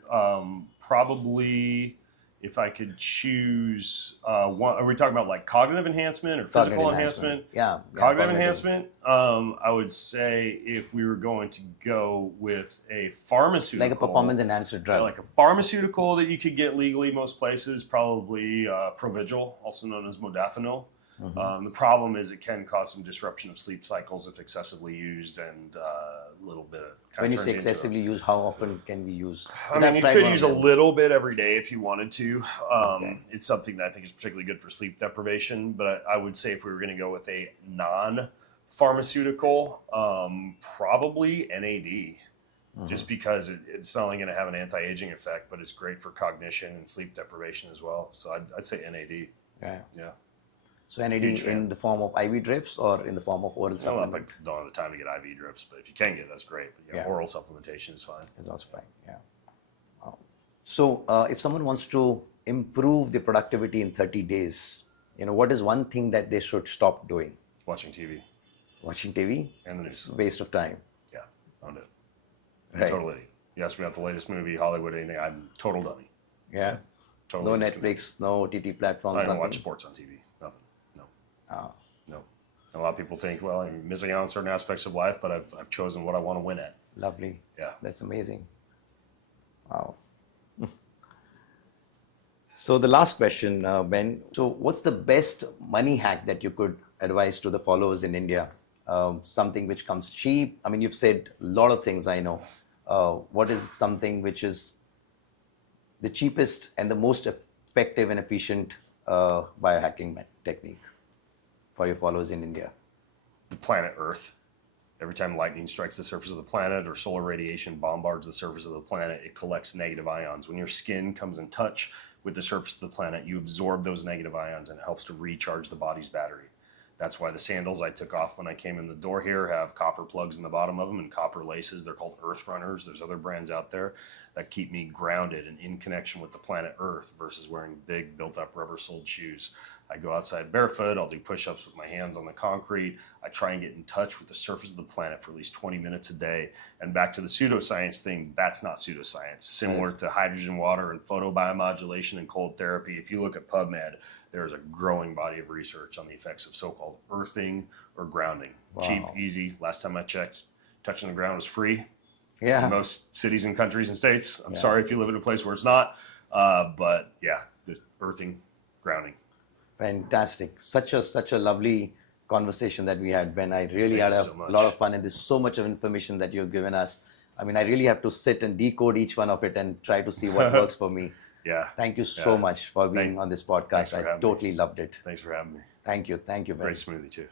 probably, if I could choose one, are we talking about like cognitive enhancement or physical enhancement? Yeah. Cognitive enhancement. I would say if we were going to go with a pharmaceutical, like a performance enhancer drug, like a pharmaceutical that you could get legally most places, probably Provigil, also known as modafinil. The problem is it can cause some disruption of sleep cycles if excessively used, and a little bit of when you say excessively used, how often can we use? I mean, you could use a little bit every day if you wanted to. It's something that I think is particularly good for sleep deprivation, but I would say if we were going to go with a non-pharmaceutical, probably NAD. Just because it's not only going to have an anti-aging effect, but it's great for cognition and sleep deprivation as well. So I'd say NAD. Yeah. So NAD in the form of IV drips or in the form of oral supplement? I don't have the time to get IV drips, but if you can get, that's great. But oral supplementation is fine. It's also fine. Yeah. Wow. So if someone wants to improve the productivity in 30 days, what is one thing that they should stop doing? Watching TV. Watching TV? And the news. It's a waste of time. Yeah, owned it. I'm total idiot. You asked me about the latest movie, Hollywood, anything, I'm total dummy. Yeah. Totally no Netflix, no OTT platforms. I don't watch sports on TV. Nothing. No. No. A lot of people think, well, I'm missing out on certain aspects of life, but I've chosen what I want to win at. Lovely. Yeah. That's amazing. Wow. So the last question, Ben. So what's the best money hack that you could advise to the followers in India? Something which comes cheap. I mean, you've said a lot of things, I know. What is something which is the cheapest and the most effective and efficient biohacking technique for your followers in India? The planet Earth. Every time lightning strikes the surface of the planet or solar radiation bombards the surface of the planet, it collects negative ions. When your skin comes in touch with the surface of the planet, you absorb those negative ions, and it helps to recharge the body's battery. That's why the sandals I took off when I came in the door here have copper plugs in the bottom of them and copper laces. They're called Earth Runners. There's other brands out there that keep me grounded and in connection with the planet Earth versus wearing big built-up rubber-soled shoes. I go outside barefoot. I'll do push-ups with my hands on the concrete. I try and get in touch with the surface of the planet for at least 20 minutes a day. And back to the pseudoscience thing, that's not pseudoscience. Similar to hydrogen water and photobiomodulation and cold therapy, if you look at PubMed, there's a growing body of research on the effects of so-called earthing or grounding. Wow. Cheap, easy. Last time I checked, touching the ground was free. Yeah. In most cities and countries and states. I'm sorry if you live in a place where it's not. But yeah, just earthing, grounding. Fantastic. Such a lovely conversation that we had, Ben. I really had a lot of fun, and there's so much of information that you've given us. I mean, I really have to sit and decode each one of it and try to see what works for me. Yeah. Thank you so much for being on this podcast. I totally loved it. Thanks for having me. Thank you, Ben. Great smoothie too.